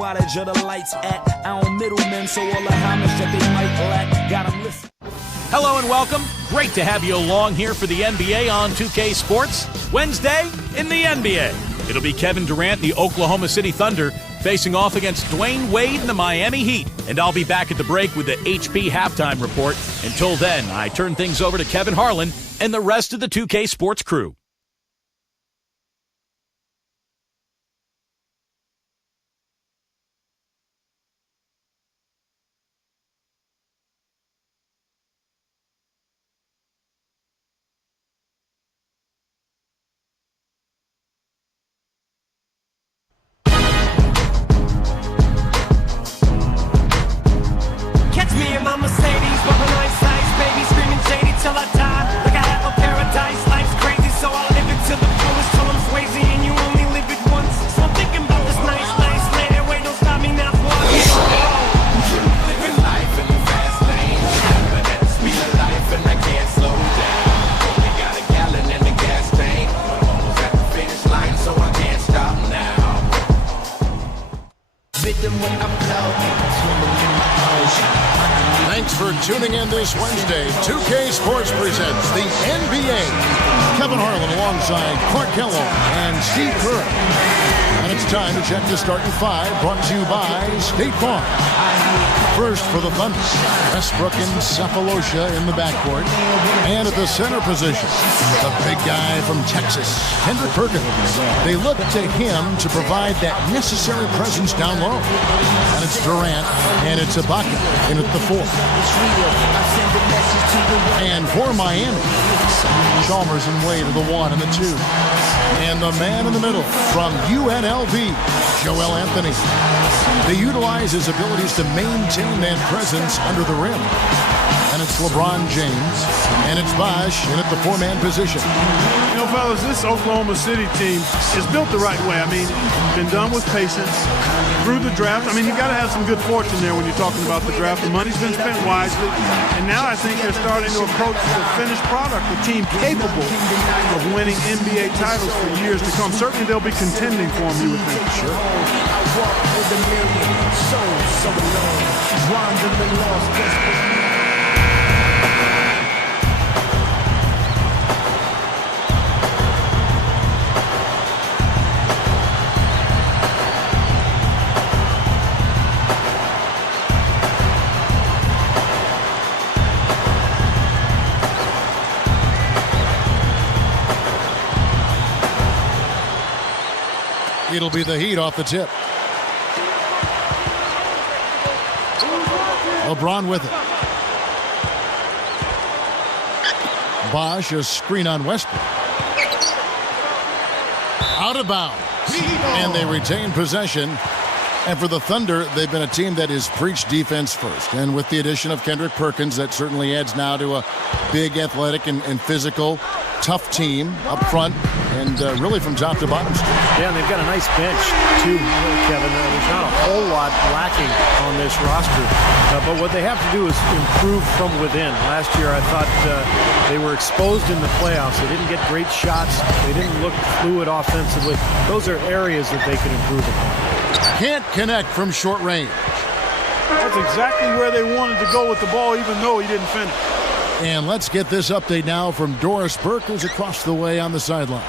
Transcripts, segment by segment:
wattage of the lights at. I don't middlemen, so all the homage that they might lack. Got them listening. Hello and welcome. Great to have you along here for the NBA on 2K Sports. Wednesday in the NBA. It'll be Kevin Durant, the Oklahoma City Thunder, facing off against Dwayne Wade and the Miami Heat. And I'll be back at the break with the HP halftime report. Until then, I turn things over to Kevin Harlan and the rest of the 2K Sports crew. Thanks for tuning in this Wednesday. 2K Sports presents the NBA. Kevin Harlan alongside Clark Kellogg and Steve Kerr. And it's time to check the starting five, brought to you by State Farm. First for the Thunder, Westbrook and Cephalosha in the backcourt. And at the center position, the big guy from Texas, Kendrick Perkins. They look to him to provide that necessary presence down low. And it's Durant, and it's Ibaka in at the four. And for Miami, Chalmers and Wade are the one and the two. And the man in the middle from UNLV, Joel Anthony. They utilize his abilities to maintain that presence under the rim. And it's LeBron James, and it's Bosh in at the four-man position. You know, fellas, this Oklahoma City team is built the right way. I mean, been done with patience through the draft. I mean, you got to have some good fortune there when you're talking about the draft. The money's been spent wisely, and now I think they're starting to approach the finished product, a team capable of winning NBA titles for years to come. Certainly, they'll be contending for them, you would think. Sure. It'll be the Heat off the tip. LeBron with it. Bosh, a screen on Westbrook. Out of bounds. And they retain possession. And for the Thunder, they've been a team that has preached defense first. And with the addition of Kendrick Perkins, that certainly adds now to a big, athletic, and physical, tough team up front. And really from top to bottom. Yeah, and they've got a nice bench, too, Kevin. There's not a whole lot lacking on this roster. But what they have to do is improve from within. Last year, I thought they were exposed in the playoffs. They didn't get great shots. They didn't look fluid offensively. Those are areas that they can improve upon. Can't connect from short range. That's exactly where they wanted to go with the ball, even though he didn't finish. And let's get this update now from Doris Burke, who's across the way on the sideline.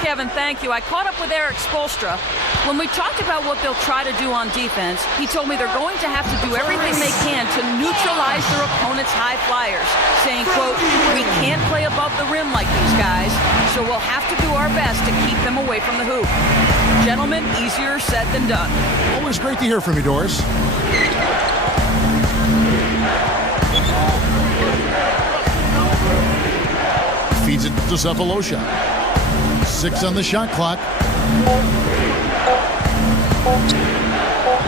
Kevin, thank you. I caught up with Eric Spoelstra. When we talked about what they'll try to do on defense, he told me they're going to have to do everything they can to neutralize their opponent's high flyers, saying, quote, "We can't play above the rim like these guys, so we'll have to do our best to keep them away from the hoop." Gentlemen, easier said than done. Always great to hear from you, Doris. Feeds it to Cephalosha. 6 on the shot clock.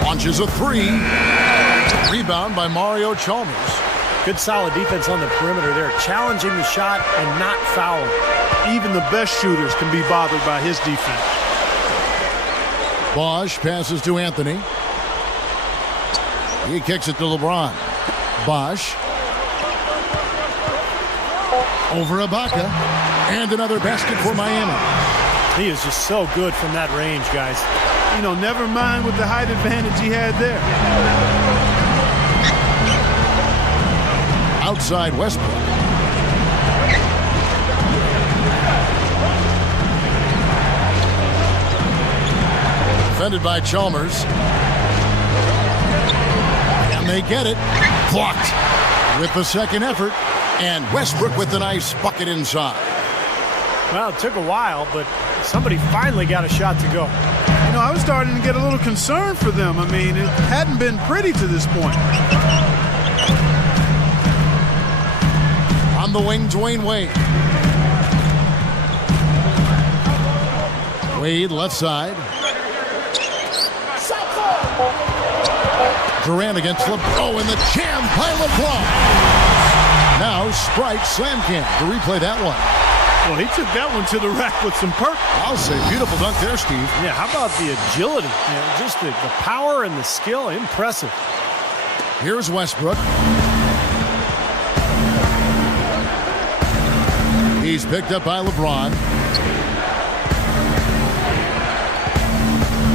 Launches a 3. Rebound by Mario Chalmers. Good solid defense on the perimeter there, challenging the shot and not fouling. Even the best shooters can be bothered by his defense. Bosh passes to Anthony. He kicks it to LeBron. Bosh. Over Ibaka. And another basket for Miami. He is just so good from that range, guys. never mind with the height advantage he had there. Outside Westbrook. Defended by Chalmers. And they get it. Blocked with the second effort. And Westbrook with the nice bucket inside. Well, it took a while, but somebody finally got a shot to go. I was starting to get a little concerned for them. I mean, it hadn't been pretty to this point. On the wing, Dwayne Wade. Wade, left side. Durant against LeBron. Oh, and the jam by LeBron. Now Sprite slam cam to replay that one. Well, he took that one to the rack with some perk. I'll say beautiful dunk there, Steve. Yeah, how about the agility? Just the power and the skill. Impressive. Here's Westbrook. He's picked up by LeBron.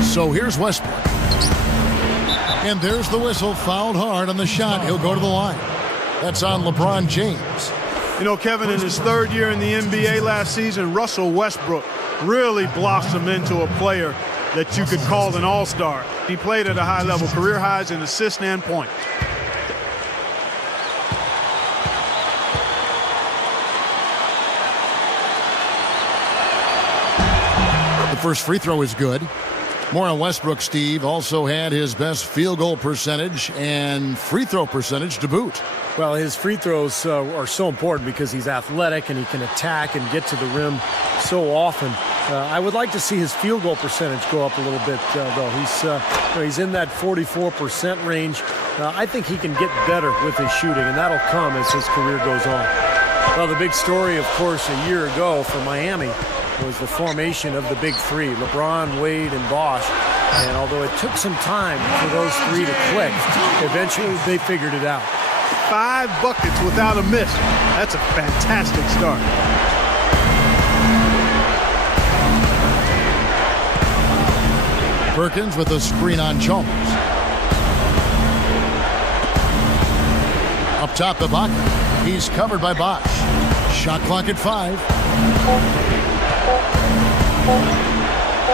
So here's Westbrook. And there's the whistle. Fouled hard on the shot. He'll go to the line. That's on LeBron James. Kevin, in his third year in the NBA last season, Russell Westbrook really blossomed into a player that you could call an all-star. He played at a high level, career highs in assists and points. The first free throw is good. More on Westbrook, Steve. Also had his best field goal percentage and free throw percentage to boot. Well, his free throws are so important because he's athletic and he can attack and get to the rim so often. I would like to see his field goal percentage go up a little bit, though. He's in that 44% range. I think he can get better with his shooting, and that'll come as his career goes on. Well, the big story, of course, a year ago for Miami was the formation of the big three, LeBron, Wade, and Bosh. And although it took some time for those three to click, eventually they figured it out. 5 buckets without a miss. That's a fantastic start. Perkins with a screen on Chalmers. Up top, Ibaka. He's covered by Bosh. Shot clock at 5.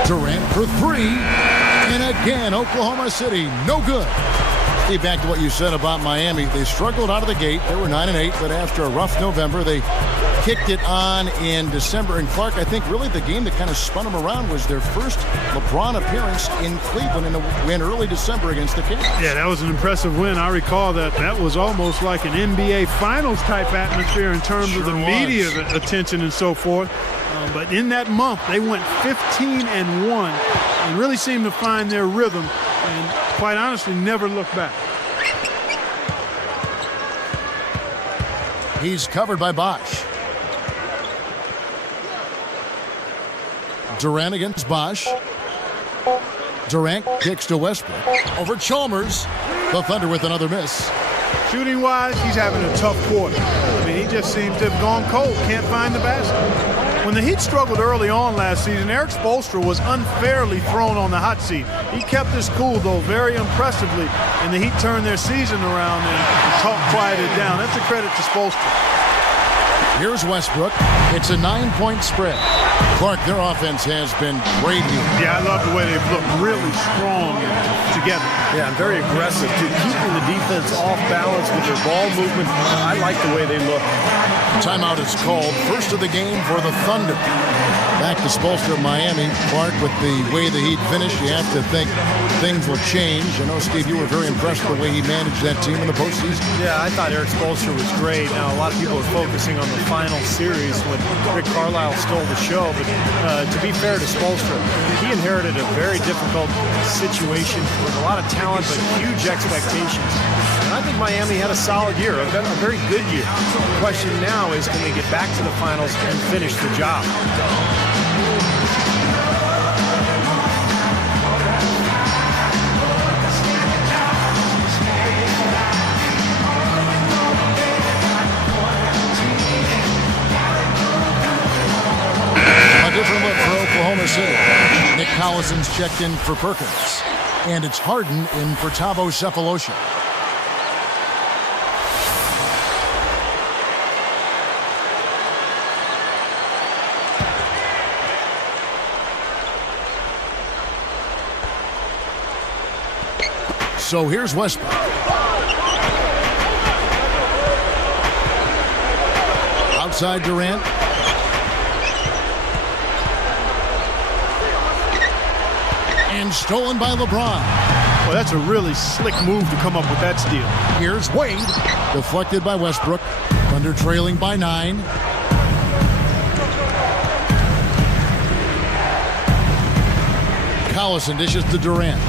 Durant for 3. And again, Oklahoma City, no good. Steve, back to what you said about Miami. They struggled out of the gate. They were 9-8, but after a rough November, they kicked it on in December. And Clark, I think really the game that kind of spun them around was their first LeBron appearance in Cleveland in a win early December against the Kings. Yeah, that was an impressive win. I recall that was almost like an NBA Finals type atmosphere in terms of the media attention and so forth. But in that month, they went 15-1 and really seemed to find their rhythm and, quite honestly, never looked back. He's covered by Bosh. Durant against Bosh. Durant kicks to Westbrook. Over Chalmers. The Thunder with another miss. Shooting-wise, he's having a tough quarter. I mean, he just seems to have gone cold. Can't find the basket. When the Heat struggled early on last season, Eric Spoelstra was unfairly thrown on the hot seat. He kept his cool, though, very impressively, and the Heat turned their season around and quieted down. That's a credit to Spoelstra. Here's Westbrook. It's a 9-point spread. Clark, their offense has been great here. Yeah, I love the way they've looked really strong and together. Yeah, and very aggressive, too. Keeping the defense off balance with their ball movement. I like the way they look. Timeout is called. First of the game for the Thunder. Back to Spoelstra of Miami. Clark, with the way the Heat finished, you have to think things will change. I know, Steve, you were very impressed with the way he managed that team in the postseason. Yeah, I thought Eric Spoelstra was great. Now, a lot of people are focusing on the final series when Rick Carlisle stole the show. But to be fair to Spoelstra, he inherited a very difficult situation with a lot of talent but huge expectations. And I think Miami had a solid year, a very good year. The question now is, can they get back to the finals and finish the job? Different look for Oklahoma City. Nick Powell Collison's checked in for Perkins. And it's Harden in for Tavo Cephalosha. So here's Westbrook. Outside Durant. And stolen by LeBron. Well, that's a really slick move to come up with that steal. Here's Wade. Deflected by Westbrook. Thunder trailing by 9. Collison dishes to Durant.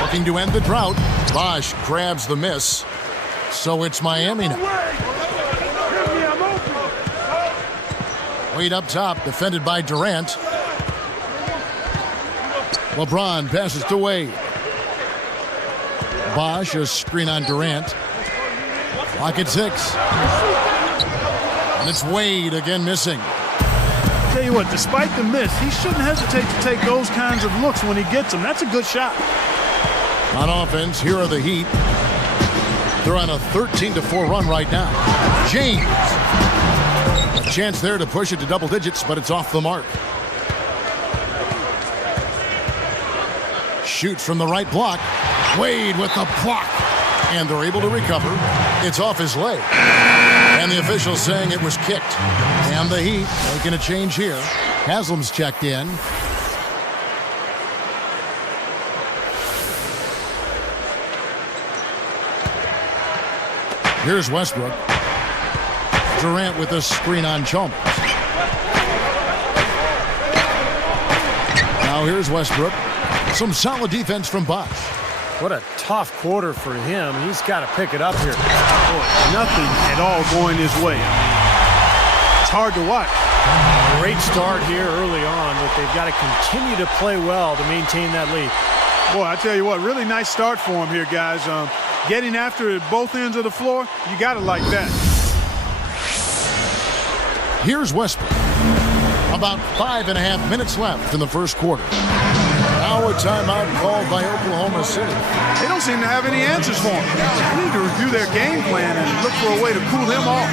Looking to end the drought. Bosh grabs the miss. So it's Miami now. Wade up top, defended by Durant. LeBron passes to Wade. Bosh, a screen on Durant. Clock at 6. And it's Wade again missing. Tell you what, despite the miss, he shouldn't hesitate to take those kinds of looks when he gets them. That's a good shot. On offense, here are the Heat. They're on a 13-4 run right now. James. A chance there to push it to double digits, but it's off the mark. Shoots from the right block. Wade with the block. And they're able to recover. It's off his leg. And the official saying it was kicked. And the Heat making a change here. Haslam's checked in. Here's Westbrook. Durant with a screen on Chalmers. Now here's Westbrook. Some solid defense from Bosh. What a tough quarter for him. He's got to pick it up here. Boy, nothing at all going his way. It's hard to watch. Great start here early on, but they've got to continue to play well to maintain that lead. Boy, I tell you what, really nice start for him here, guys. Getting after it at both ends of the floor, you got to like that. Here's Westbrook. About 5.5 minutes left in the first quarter. Now a timeout called by Oklahoma City. They don't seem to have any answers for him. They need to review their game plan and look for a way to cool him off.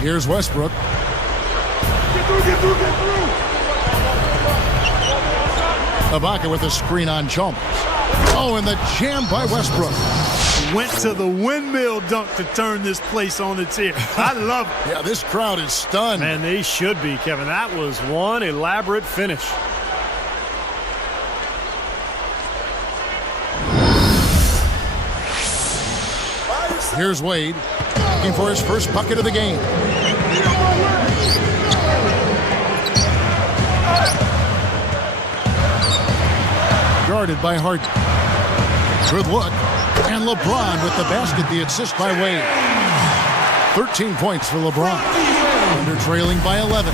Here's Westbrook. Get through. Ibaka with a screen on Chalmers. Oh, and the jam by Westbrook. Went to the windmill dunk to turn this place on its ear. I love it. Yeah, this crowd is stunned. And they should be, Kevin. That was one elaborate finish. Here's Wade, looking for his first bucket of the game. Guarded by Harden. Good look. And LeBron with the basket, the assist by Wade. 13 points for LeBron. Under trailing by 11.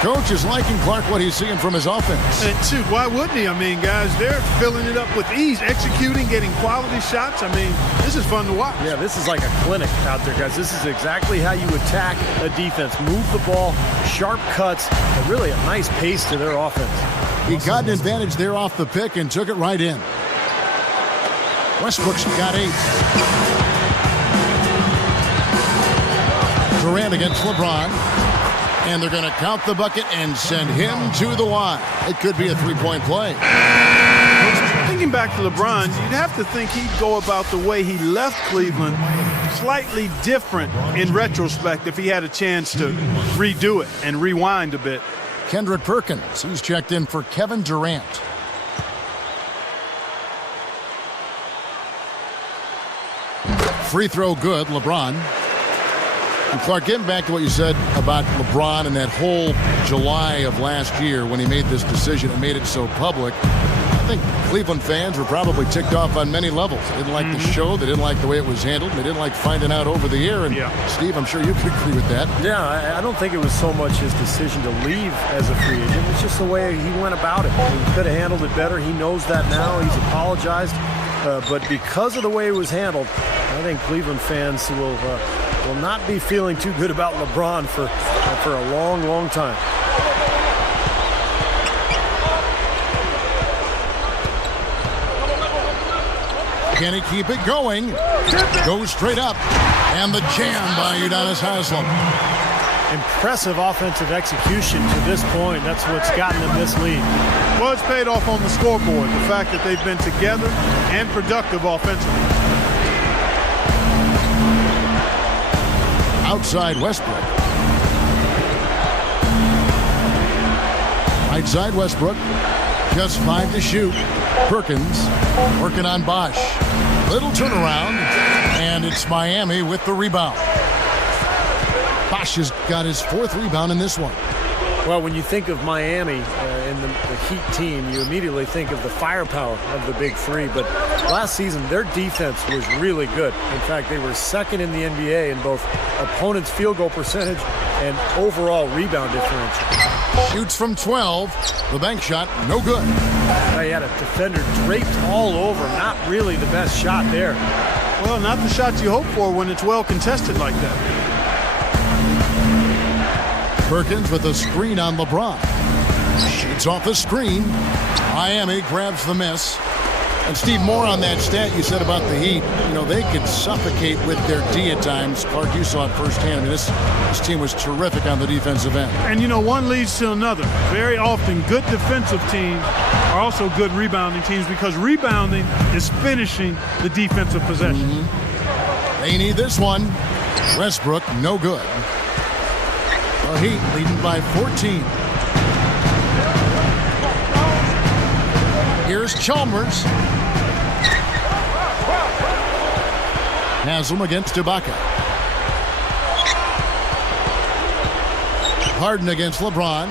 Coach is liking Clark what he's seeing from his offense. And shoot, why wouldn't he? I mean, guys, they're filling it up with ease, executing, getting quality shots. I mean, this is fun to watch. Yeah, this is like a clinic out there, guys. This is exactly how you attack a defense. Move the ball, sharp cuts, and really a nice pace to their offense. He got an advantage there off the pick and took it right in. Westbrook's got 8. Durant against LeBron. And they're going to count the bucket and send him to the line. It could be a three-point play. Thinking back to LeBron, you'd have to think he'd go about the way he left Cleveland slightly different in retrospect if he had a chance to redo it and rewind a bit. Kendrick Perkins, he's checked in for Kevin Durant. Free throw good, LeBron. And Clark, getting back to what you said about LeBron and that whole July of last year when he made this decision and made it so public, I think Cleveland fans were probably ticked off on many levels. They didn't like the show. They didn't like the way it was handled. They didn't like finding out over the air. And Steve, I'm sure you could agree with that. Yeah, I don't think it was so much his decision to leave as a free agent. It's just the way he went about it. He could have handled it better. He knows that now. He's apologized. But because of the way it was handled, I think Cleveland fans will not be feeling too good about LeBron for a long, long time. Can he keep it going? Goes straight up. And the jam by Udonis Haslem. Impressive offensive execution to this point. That's what's gotten them this lead. Well, it's paid off on the scoreboard. The fact that they've been together and productive offensively. Outside Westbrook. Right side Westbrook. Just 5 to shoot. Perkins working on Bosch. Little turnaround, and it's Miami with the rebound. Bosch has got his 4th rebound in this one. Well, when you think of Miami and the Heat team, you immediately think of the firepower of the big three. But last season, their defense was really good. In fact, they were 2nd in the NBA in both opponents' field goal percentage and overall rebound differential. Shoots from 12. The bank shot, no good. He had a defender draped all over. Not really the best shot there. Well, not the shot you hope for when it's well contested like that. Perkins with a screen on LeBron. Shoots off the screen. Miami grabs the miss. And Steve, more on that stat you said about the Heat. You know, they could suffocate with their D at times. Clark, you saw it firsthand. I mean, this team was terrific on the defensive end. And, you know, one leads to another. Very often, good defensive teams are also good rebounding teams because rebounding is finishing the defensive possession. They need this one. Westbrook, no good. The Heat leading by 14. Here's Chalmers. Haslem against Ibaka. Harden against LeBron.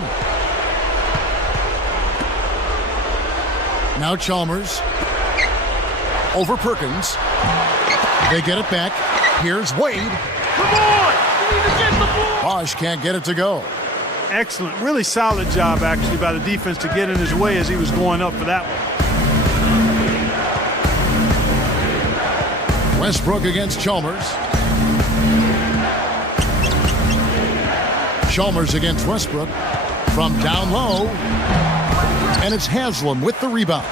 Now Chalmers. Over Perkins. They get it back. Here's Wade. Come on! You need to get the ball! Bosch can't get it to go. Excellent. Really solid job, actually, by the defense to get in his way as he was going up for that one. Westbrook against Chalmers. Chalmers against Westbrook from down low. And it's Haslem with the rebound.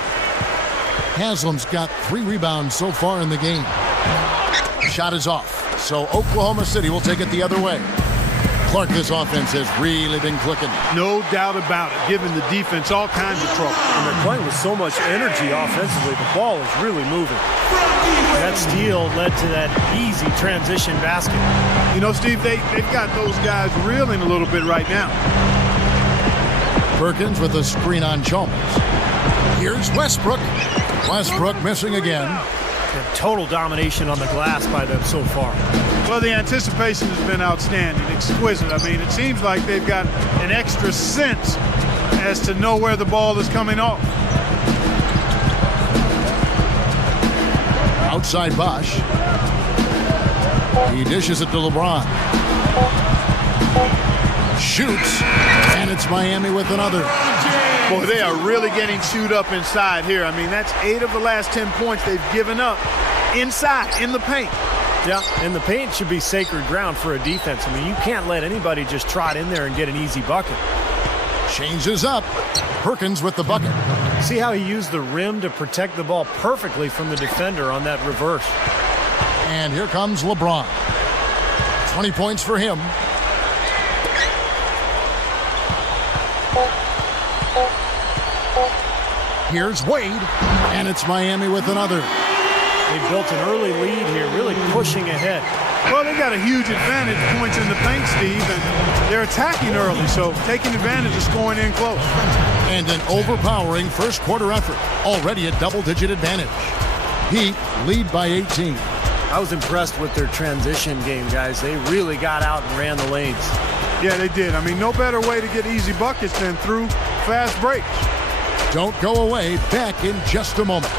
Haslem's got 3 rebounds so far in the game. Shot is off. So Oklahoma City will take it the other way. Clark, this offense has really been clicking. No doubt about it, giving the defense all kinds of trouble. And they're playing with so much energy offensively. The ball is really moving. That steal led to that easy transition basket. You know, Steve, they've got those guys reeling a little bit right now. Perkins with a screen on Chalmers. Here's Westbrook. Westbrook missing again. And total domination on the glass by them so far. Well, the anticipation has been outstanding, exquisite. I mean, it seems like they've got an extra sense as to know where the ball is coming off. Outside Bosch. He dishes it to LeBron. Shoots. And it's Miami with another. Boy, they are really getting chewed up inside here. I mean, that's 8 of the last 10 points they've given up inside, in the paint. Yeah, and the paint should be sacred ground for a defense. I mean, you can't let anybody just trot in there and get an easy bucket. Changes up. Perkins with the bucket. See how he used the rim to protect the ball perfectly from the defender on that reverse. And here comes LeBron. 20 points for him. Here's Wade, and it's Miami with another. They built an early lead here, really pushing ahead. Well, they got a huge advantage, points in the paint, Steve, and they're attacking early, so taking advantage of scoring in close. And an overpowering first quarter effort, already a double-digit advantage. Heat lead by 18. I was impressed with their transition game, guys. They really got out and ran the lanes. Yeah, they did. I mean, no better way to get easy buckets than through fast breaks. Don't go away. Back in just a moment.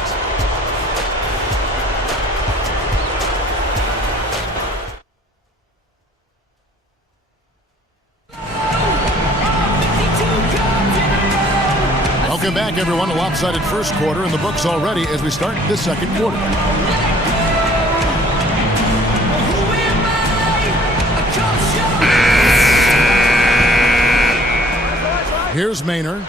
Welcome back, everyone. A lopsided first quarter in the books already as we start the second quarter. Here's Maynard.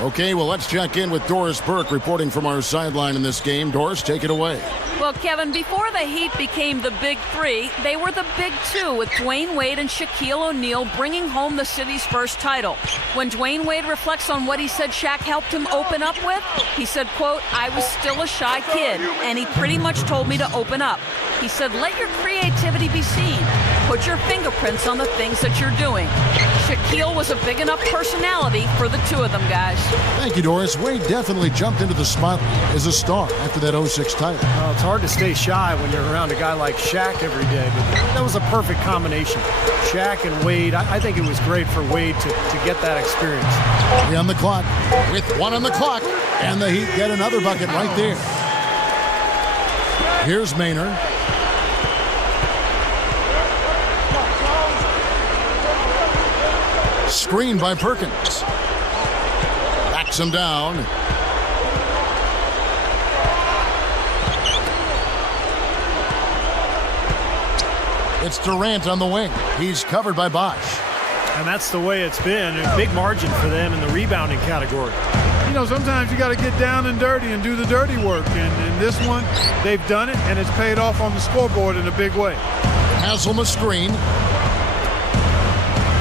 Okay, well, let's check in with Doris Burke reporting from our sideline in this game. Doris, take it away. Well, Kevin, before the Heat became the Big Three, they were the Big Two with Dwayne Wade and Shaquille O'Neal bringing home the city's first title. When Dwayne Wade reflects on what he said Shaq helped him open up with, he said, quote, "I was still a shy kid, and he pretty much told me to open up. He said, let your creativity be seen. Put your fingerprints on the things that you're doing." Shaquille was a big enough personality for the two of them, guys. Thank you, Doris. Wade definitely jumped into the spotlight as a star after that 06 title. Well, it's hard to stay shy when you're around a guy like Shaq every day, but that was a perfect combination. Shaq and Wade, I think it was great for Wade to get that experience. 3 on the clock, with 1 on the clock, and the Heat get another bucket right there. Here's Maynard. Screen by Perkins. Backs him down. It's Durant on the wing. He's covered by Bosch. And that's the way it's been. A big margin for them in the rebounding category. You know, sometimes you got to get down and dirty and do the dirty work. And in this one, they've done it, and it's paid off on the scoreboard in a big way. Haslam screen.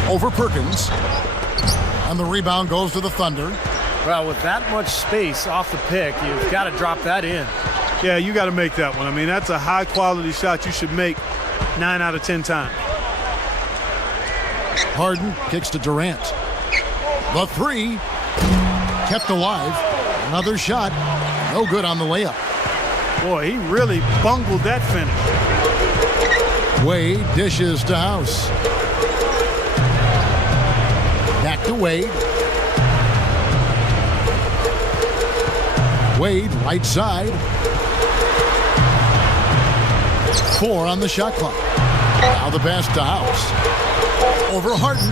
Over Perkins. And the rebound goes to the Thunder. Well, with that much space off the pick, you've got to drop that in. Yeah, you got to make that one. I mean, that's a high-quality shot you should make 9 out of 10 times. Harden kicks to Durant. The 3 kept alive. Another shot. No good on the layup. Boy, he really bungled that finish. Wade dishes to House. Back to Wade. Wade, right side. 4 on the shot clock. Now the pass to House. Over Harden.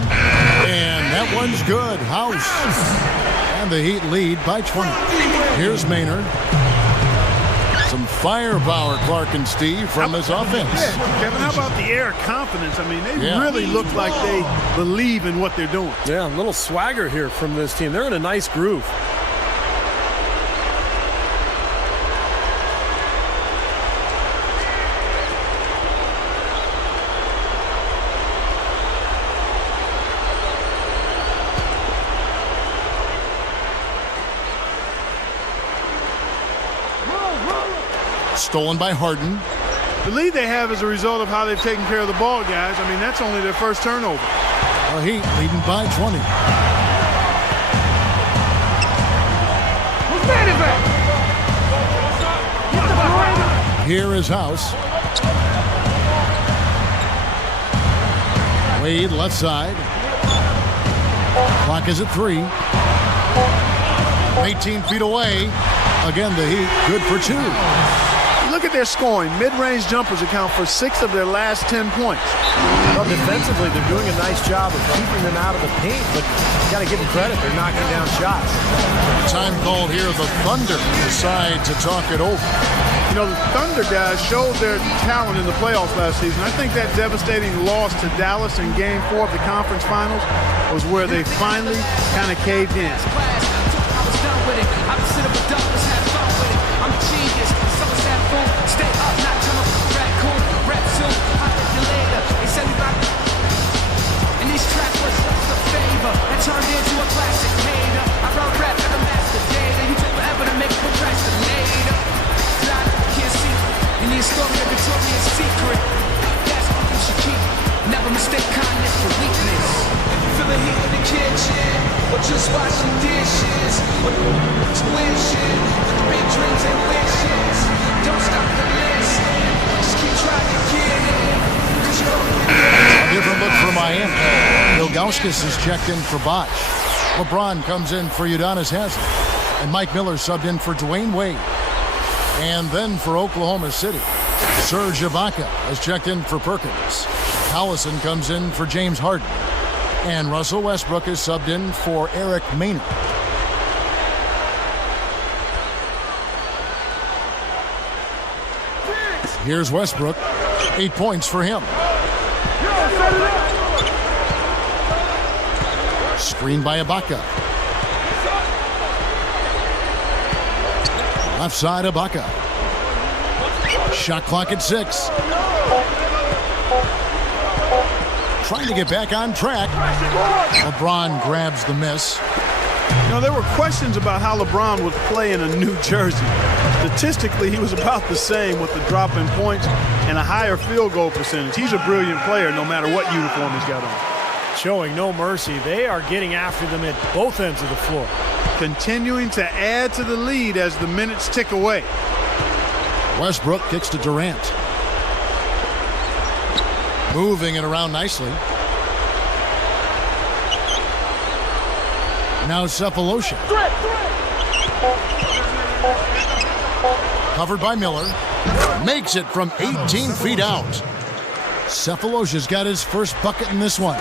And that one's good. House. And the Heat lead by 20. Here's Maynard. Some firepower, Clark and Steve, from this offense. Yeah, Kevin, how about the air confidence? I mean, they really look like they believe in what they're doing. Yeah, a little swagger here from this team. They're in a nice groove. Stolen by Harden. The lead they have is a result of how they've taken care of the ball, guys. I mean, that's only their first turnover. The Heat leading by 20. Here is House. Wade left side. Clock is at 3. 18 feet away. Again, the Heat good for 2. look at their scoring. Mid-range jumpers account for 6 of their last 10 points. Well, defensively, they're doing a nice job of keeping them out of the paint, but you got to give them credit. They're knocking down shots. Time called here. The Thunder decide to talk it over. You know, the Thunder guys showed their talent in the playoffs last season. I think that devastating loss to Dallas in Game 4 of the conference finals was where they finally kind of caved in. Turned into a classic hater. I wrote rap like a master data. You took forever to make procrastinator. Can't see in the story of Victoria's Secret. That's what you should keep. Never mistake kindness for weakness. Feel the heat in the kitchen, or just washing dishes, or tuition, big dreams and wishes. Don't stop to listen. Just keep trying to get it. Cause you're A different look for Miami. Ilgauskas is checked in for Bosch. LeBron comes in for Udonis Haslem. And Mike Miller subbed in for Dwayne Wade. And then for Oklahoma City, Serge Ibaka has checked in for Perkins. Collison comes in for James Harden. And Russell Westbrook is subbed in for Eric Maynard. Here's Westbrook. 8 points for him. Screen by Ibaka. Left side, Ibaka. Shot clock at 6. Trying to get back on track. LeBron grabs the miss. You know, there were questions about how LeBron would play in a new jersey. Statistically, he was about the same with the drop in points and a higher field goal percentage. He's a brilliant player no matter what uniform he's got on. Showing no mercy. They are getting after them at both ends of the floor. Continuing to add to the lead as the minutes tick away. Westbrook kicks to Durant. Moving it around nicely. Now Cephalosha. Covered by Miller. Makes it from 18 feet out. Cephalosha's got his first bucket in this one.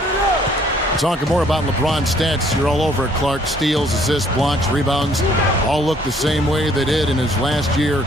Talking more about LeBron's stats, you're all over it, Clark. Steals, assists, blocks, rebounds, all look the same way they did in his last year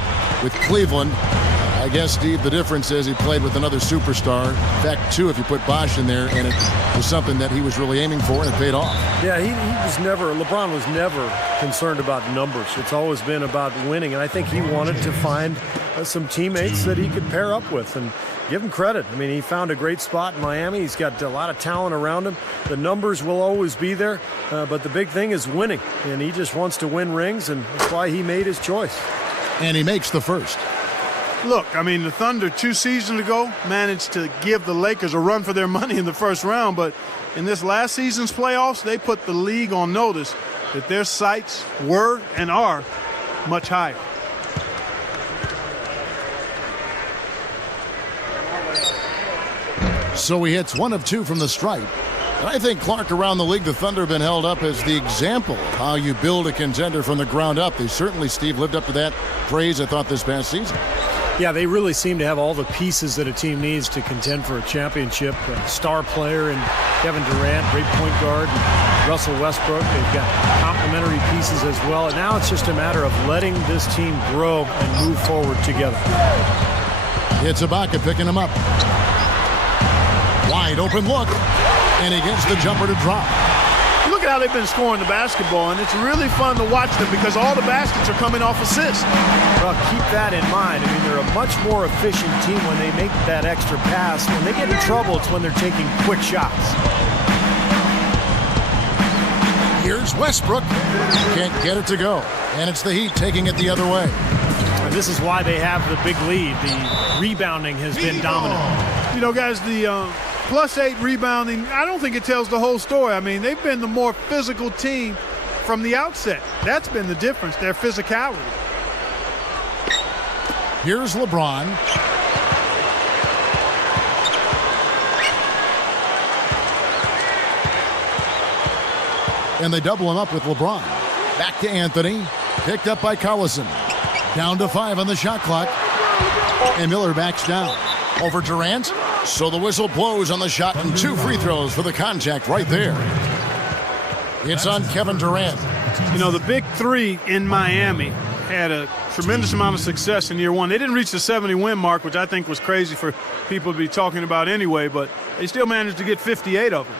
with Cleveland. I guess, Steve, the difference is he played with another superstar. In fact, 2 if you put Bosch in there, and it was something that he was really aiming for, and it paid off. Yeah, LeBron was never concerned about numbers. It's always been about winning, and I think he wanted to find some teammates that he could pair up with, and give him credit. I mean, he found a great spot in Miami. He's got a lot of talent around him. The numbers will always be there, but the big thing is winning, and he just wants to win rings, and that's why he made his choice. And he makes the first. Look, I mean, the Thunder 2 seasons ago managed to give the Lakers a run for their money in the first round, but in this last season's playoffs, they put the league on notice that their sights were and are much higher. So he hits 1 of 2 from the stripe. And I think, Clark, around the league, the Thunder have been held up as the example of how you build a contender from the ground up. They certainly, Steve, lived up to that praise, I thought, this past season. Yeah, they really seem to have all the pieces that a team needs to contend for a championship. A star player in Kevin Durant, great point guard, and Russell Westbrook. They've got complementary pieces as well. And now it's just a matter of letting this team grow and move forward together. It's Ibaka picking him up. Wide open look, and he gets the jumper to drop. Look at how they've been scoring the basketball, and it's really fun to watch them because all the baskets are coming off assists. Well, keep that in mind. I mean, they're a much more efficient team when they make that extra pass. When they get in trouble, it's when they're taking quick shots. Here's Westbrook. Can't get it to go, and it's the Heat taking it the other way. And this is why they have the big lead. The rebounding has been dominant. You know, guys, the +8 rebounding, I don't think it tells the whole story. I mean, they've been the more physical team from the outset. That's been the difference, their physicality. Here's LeBron. And they double him up with LeBron. Back to Anthony. Picked up by Collison. Down to 5 on the shot clock. And Miller backs down. Over Durant. So the whistle blows on the shot and 2 free throws for the contact right there. It's on Kevin Durant. You know, the big three in Miami had a tremendous amount of success in year one. They didn't reach the 70-win mark, which I think was crazy for people to be talking about anyway, but they still managed to get 58 of them.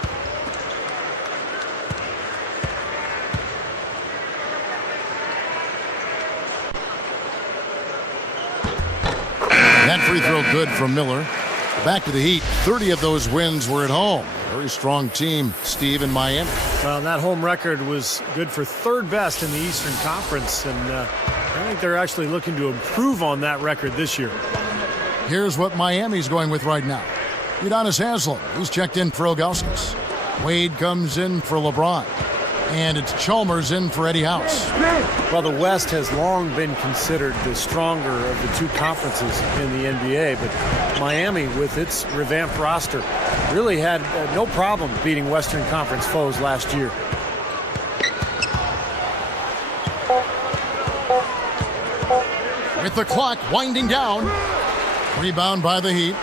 That free throw good from Miller. Back to the Heat. 30 of those wins were at home. Very strong team, Steve, in Miami. Well, that home record was good for third best in the Eastern Conference, and I think they're actually looking to improve on that record this year. Here's what Miami's going with right now. Udonis Haslem, he's checked in for Ilgauskas. Wade comes in for LeBron. And it's Chalmers in for Eddie House. Well, the West has long been considered the stronger of the two conferences in the NBA, but Miami, with its revamped roster, really had no problem beating Western Conference foes last year. With the clock winding down, rebound by the Heat.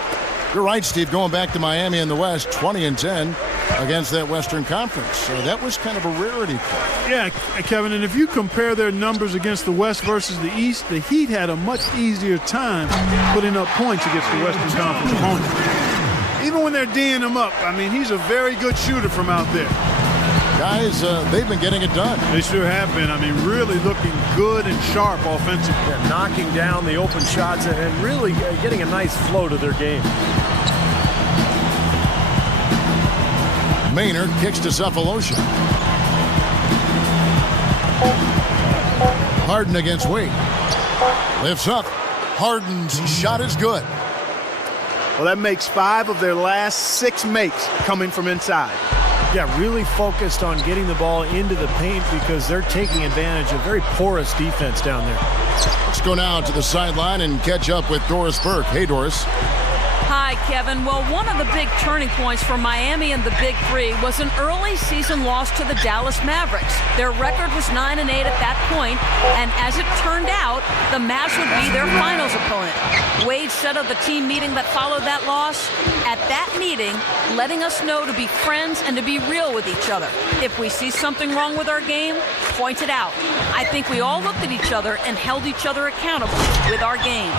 You're right, Steve, going back to Miami in the West, 20-10 against that Western Conference. So that was kind of a rarity play. Yeah, Kevin, and if you compare their numbers against the West versus the East, the Heat had a much easier time putting up points against the Western Conference opponents. Even when they're D'ing him up, I mean, he's a very good shooter from out there. Guys, they've been getting it done. They sure have been. I mean, really looking good and sharp offensively. Yeah, knocking down the open shots and really getting a nice flow to their game. Maynard kicks to Cephalosha. Harden against Wade. Lifts up. Harden's shot is good. Well, that makes 5 of their last 6 makes coming from inside. Yeah, really focused on getting the ball into the paint because they're taking advantage of very porous defense down there. Let's go now to the sideline and catch up with Doris Burke. Hey, Doris. Hi, Kevin. Well, one of the big turning points for Miami and the Big Three was an early season loss to the Dallas Mavericks. Their record was 9-8 at that point, and as it turned out, the Mavs would be their finals opponent. Wade said of the team meeting that followed that loss, at that meeting, letting us know to be friends and to be real with each other. If we see something wrong with our game, point it out. I think we all looked at each other and held each other accountable with our games.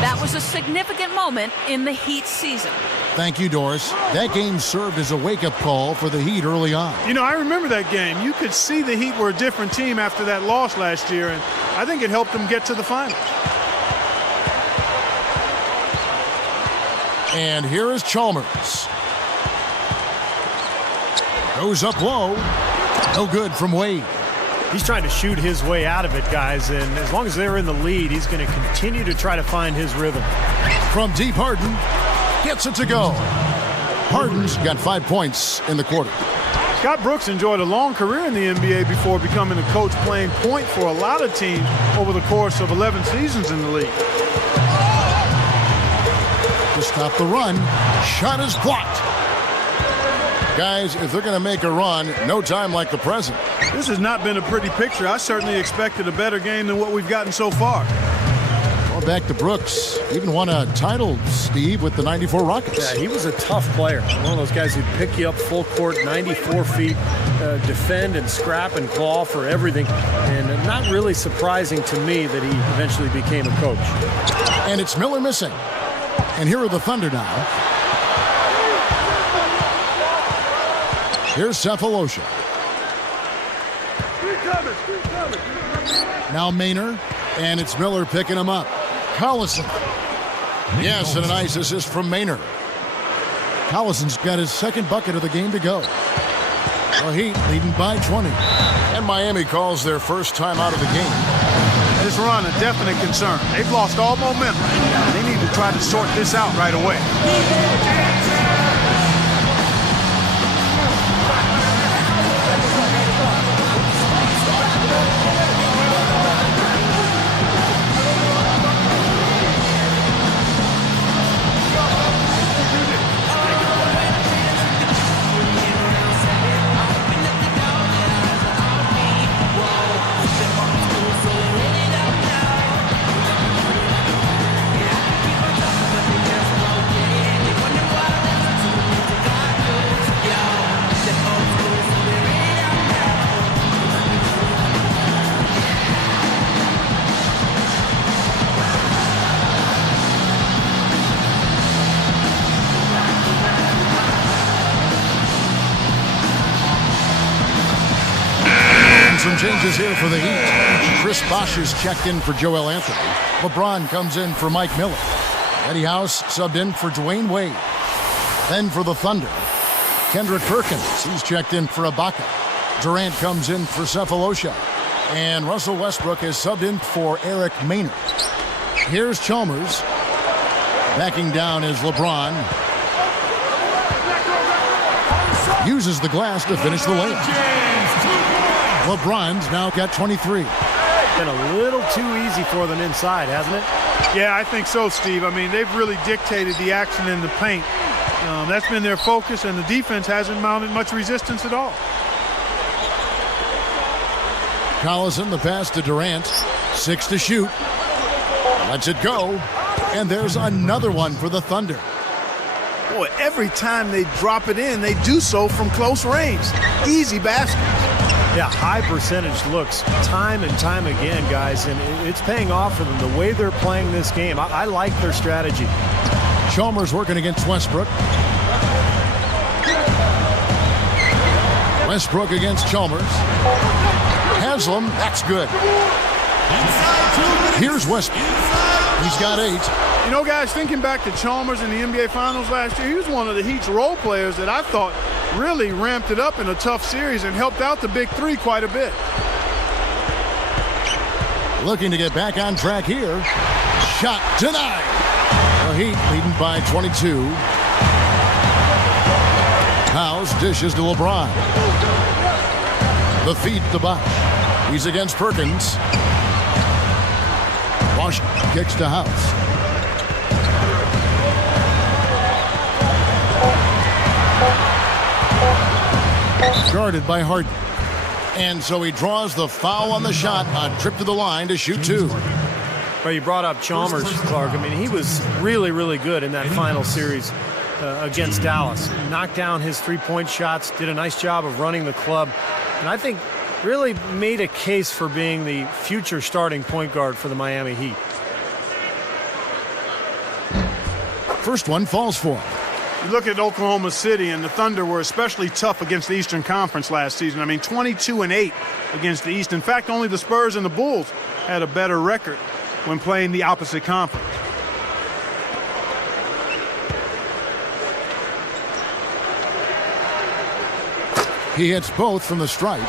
That was a significant moment in the Heat season. Thank you, Doris. That game served as a wake-up call for the Heat early on. You know, I remember that game. You could see the Heat were a different team after that loss last year, and I think it helped them get to the finals. And here is Chalmers. Goes up low. No good from Wade. He's trying to shoot his way out of it, guys, and as long as they're in the lead, he's going to continue to try to find his rhythm. From deep, Harden gets it to go. Harden's got 5 points in the quarter. Scott Brooks enjoyed a long career in the NBA before becoming a coach, playing point for a lot of teams over the course of 11 seasons in the league. To stop the run, shot is blocked. Guys, if they're going to make a run, no time like the present. This has not been a pretty picture. I certainly expected a better game than what we've gotten so far. Well, back to Brooks. Even won a title, Steve, with the 94 Rockets. Yeah, he was a tough player. One of those guys who'd pick you up full court, 94 feet, defend and scrap and claw for everything. And not really surprising to me that he eventually became a coach. And it's Miller missing. And here are the Thunder now. Here's Cephalosha. Now Maynard, and it's Miller picking him up. Collison. Yes, and a nice assist from Maynard. Collison's got his second bucket of the game to go. The Heat leading by 20. And Miami calls their first time out of the game. This run a definite concern. They've lost all momentum. They need to try to sort this out right away. Some changes here for the Heat. Chris Bosh is checked in for Joel Anthony. LeBron comes in for Mike Miller. Eddie House subbed in for Dwayne Wade. Then for the Thunder, Kendrick Perkins. He's checked in for Ibaka. Durant comes in for Cephalosha. And Russell Westbrook is subbed in for Eric Maynard. Here's Chalmers. Backing down is LeBron. Uses the glass to finish the layup. LeBron's now got 23. Been a little too easy for them inside, hasn't it? Yeah, I think so, Steve. I mean, they've really dictated the action in the paint. That's been their focus, and the defense hasn't mounted much resistance at all. Collison, the pass to Durant. 6 to shoot. Lets it go. And there's another one for the Thunder. Boy, every time they drop it in, they do so from close range. Easy baskets. Yeah, high percentage looks time and time again, guys, and it's paying off for them the way they're playing this game. I like their strategy. Chalmers working against Westbrook. Westbrook against Chalmers. Haslam, that's good. Here's Westbrook. He's got 8. You know, guys, thinking back to Chalmers in the NBA Finals last year, he was one of the Heat's role players that I thought really ramped it up in a tough series and helped out the Big Three quite a bit. Looking to get back on track here. Shot denied. The Heat leading by 22. House dishes to LeBron. The feed to Bosh. He's against Perkins. Bosh kicks to House. Guarded by Harden. And so he draws the foul on the shot. A trip to the line to shoot 2. Well, you brought up Chalmers, Clark. I mean, he was really, really good in that final series against Dallas. Knocked down his three-point shots, did a nice job of running the club, and I think really made a case for being the future starting point guard for the Miami Heat. First one falls for him. You look at Oklahoma City, and the Thunder were especially tough against the Eastern Conference last season. I mean, 22-8 against the East. In fact, only the Spurs and the Bulls had a better record when playing the opposite conference. He hits both from the stripe.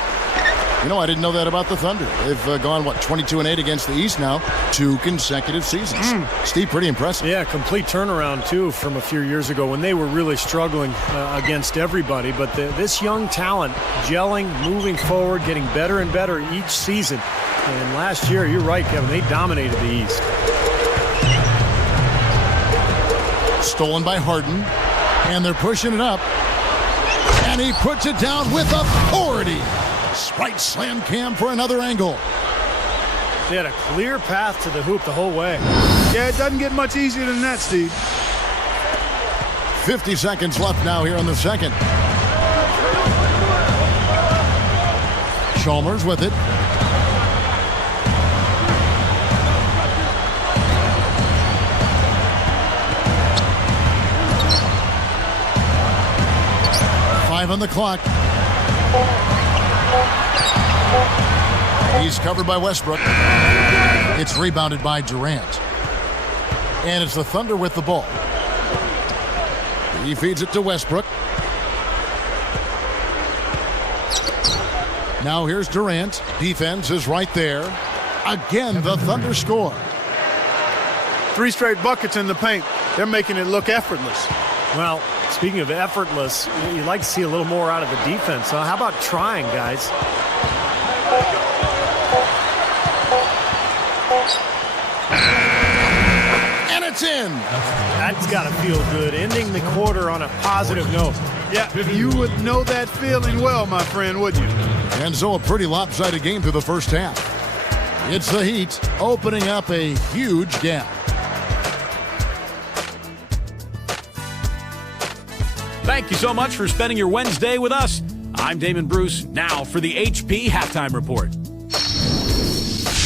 You know, I didn't know that about the Thunder. They've gone, 22-8 against the East now, 2 consecutive seasons. Steve, pretty impressive. Yeah, complete turnaround, too, from a few years ago when they were really struggling against everybody. But this young talent gelling, moving forward, getting better and better each season. And last year, you're right, Kevin, they dominated the East. Stolen by Harden, and they're pushing it up. And he puts it down with authority. Sprite slam cam for another angle. They had a clear path to the hoop the whole way. Yeah, it doesn't get much easier than that, Steve. 50 seconds left now here in the second. Chalmers with it. On the clock. He's covered by Westbrook. It's rebounded by Durant. And it's the Thunder with the ball. He feeds it to Westbrook. Now here's Durant. Defense is right there. Again, the Thunder score. 3 straight buckets in the paint. They're making it look effortless. Well, speaking of effortless, you'd like to see a little more out of the defense. So how about trying, guys? And it's in. That's got to feel good, ending the quarter on a positive note. Yeah, you would know that feeling well, my friend, would you? And so a pretty lopsided game through the first half. It's the Heat opening up a huge gap. Thank you so much for spending your Wednesday with us. I'm Damon Bruce, now for the HP Halftime Report.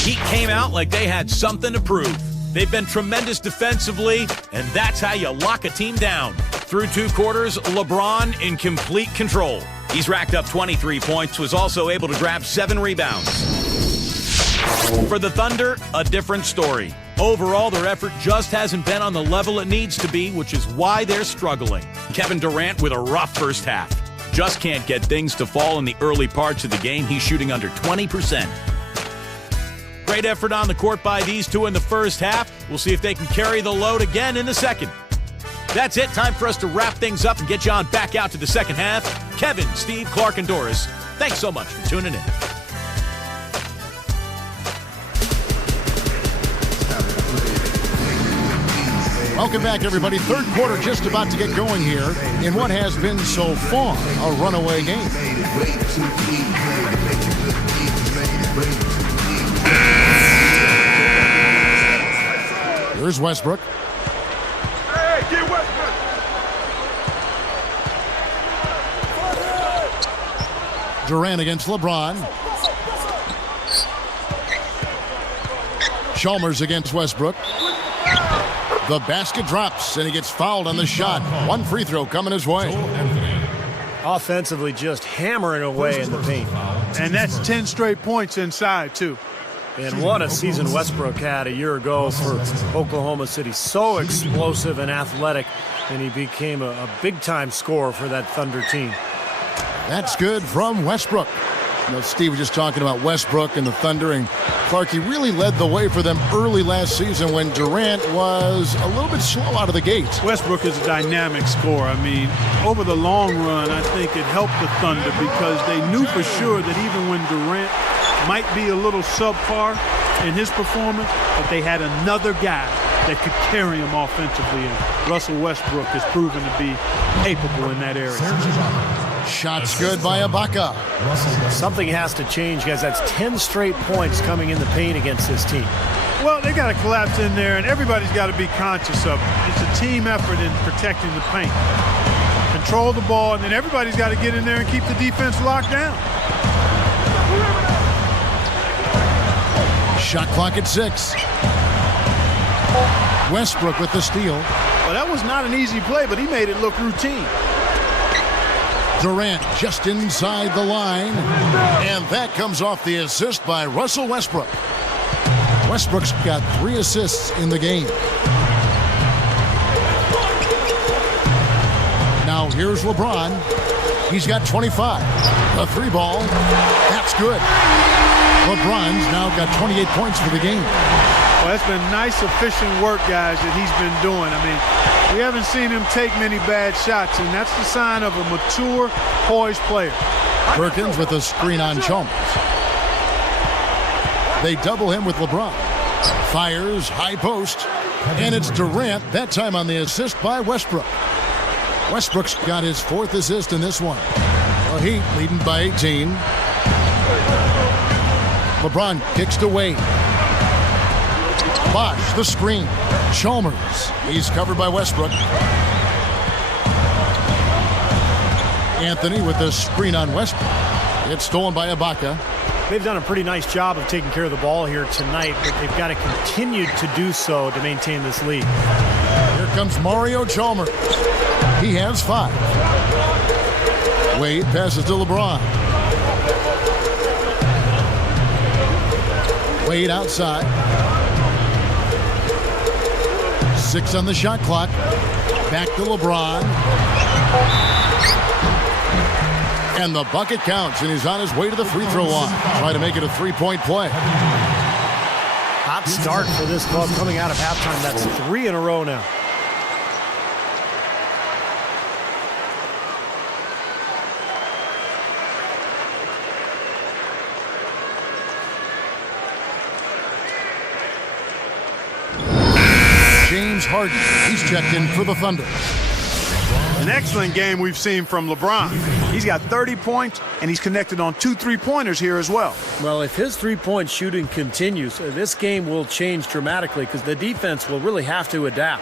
Heat came out like they had something to prove. They've been tremendous defensively, and that's how you lock a team down. Through 2 quarters, LeBron in complete control. He's racked up 23 points, was also able to grab 7 rebounds. For the Thunder, a different story. Overall, their effort just hasn't been on the level it needs to be, which is why they're struggling. Kevin Durant with a rough first half. Just can't get things to fall in the early parts of the game. He's shooting under 20%. Great effort on the court by these two in the first half. We'll see if they can carry the load again in the second. That's it. Time for us to wrap things up and get you on back out to the second half. Kevin, Steve, Clark, and Doris, thanks so much for tuning in. Welcome back, everybody. Third quarter just about to get going here in what has been so far a runaway game. Here's Westbrook. Hey, get Westbrook! Durant against LeBron. Chalmers against Westbrook. The basket drops, and he gets fouled on the shot. One free throw coming his way. Offensively, just hammering away in the paint. And that's 10 straight points inside, too. And what a season Westbrook had a year ago for Oklahoma City. So explosive and athletic, and he became a big-time scorer for that Thunder team. That's good from Westbrook. You know, Steve was just talking about Westbrook and the Thunder, and Clark, he really led the way for them early last season when Durant was a little bit slow out of the gates. Westbrook is a dynamic scorer. I mean, over the long run, I think it helped the Thunder because they knew for sure that even when Durant might be a little subpar in his performance, but they had another guy that could carry him offensively, and Russell Westbrook has proven to be capable in that area. Shots good by Ibaka. Something has to change, guys. That's 10 straight points coming in the paint against this team. Well, they got to collapse in there, and everybody's got to be conscious of it. It's a team effort in protecting the paint. Control the ball, and then everybody's got to get in there and keep the defense locked down. Shot clock at 6. Westbrook with the steal. Well, that was not an easy play, but he made it look routine. Durant just inside the line, and that comes off the assist by Russell Westbrook. Westbrook's got 3 assists in the game. Now here's LeBron. He's got 25. The 3 ball, that's good. LeBron's now got 28 points for the game. Well, that's been nice, efficient work, guys, that he's been doing. I mean, we haven't seen him take many bad shots, and that's the sign of a mature, poised player. Perkins with a screen on Chalmers. They double him with LeBron. Fires, high post, and it's Durant, that time on the assist by Westbrook. Westbrook's got his 4th assist in this one. The Heat leading by 18. LeBron kicks to Wade. Bosh, the screen. Chalmers. He's covered by Westbrook. Anthony with the screen on Westbrook. It's stolen by Ibaka. They've done a pretty nice job of taking care of the ball here tonight, but they've got to continue to do so to maintain this lead. Here comes Mario Chalmers. He has 5. Wade passes to LeBron. Wade outside. 6 on the shot clock. Back to LeBron. And the bucket counts, and he's on his way to the free throw line. Try to make it a 3-point play. Hot start for this club coming out of halftime. That's 3 in a row now. James Harden, he's checked in for the Thunder. An excellent game we've seen from LeBron. He's got 30 points, and he's connected on 2 3-pointers here as well. Well, if his 3-point shooting continues, this game will change dramatically because the defense will really have to adapt.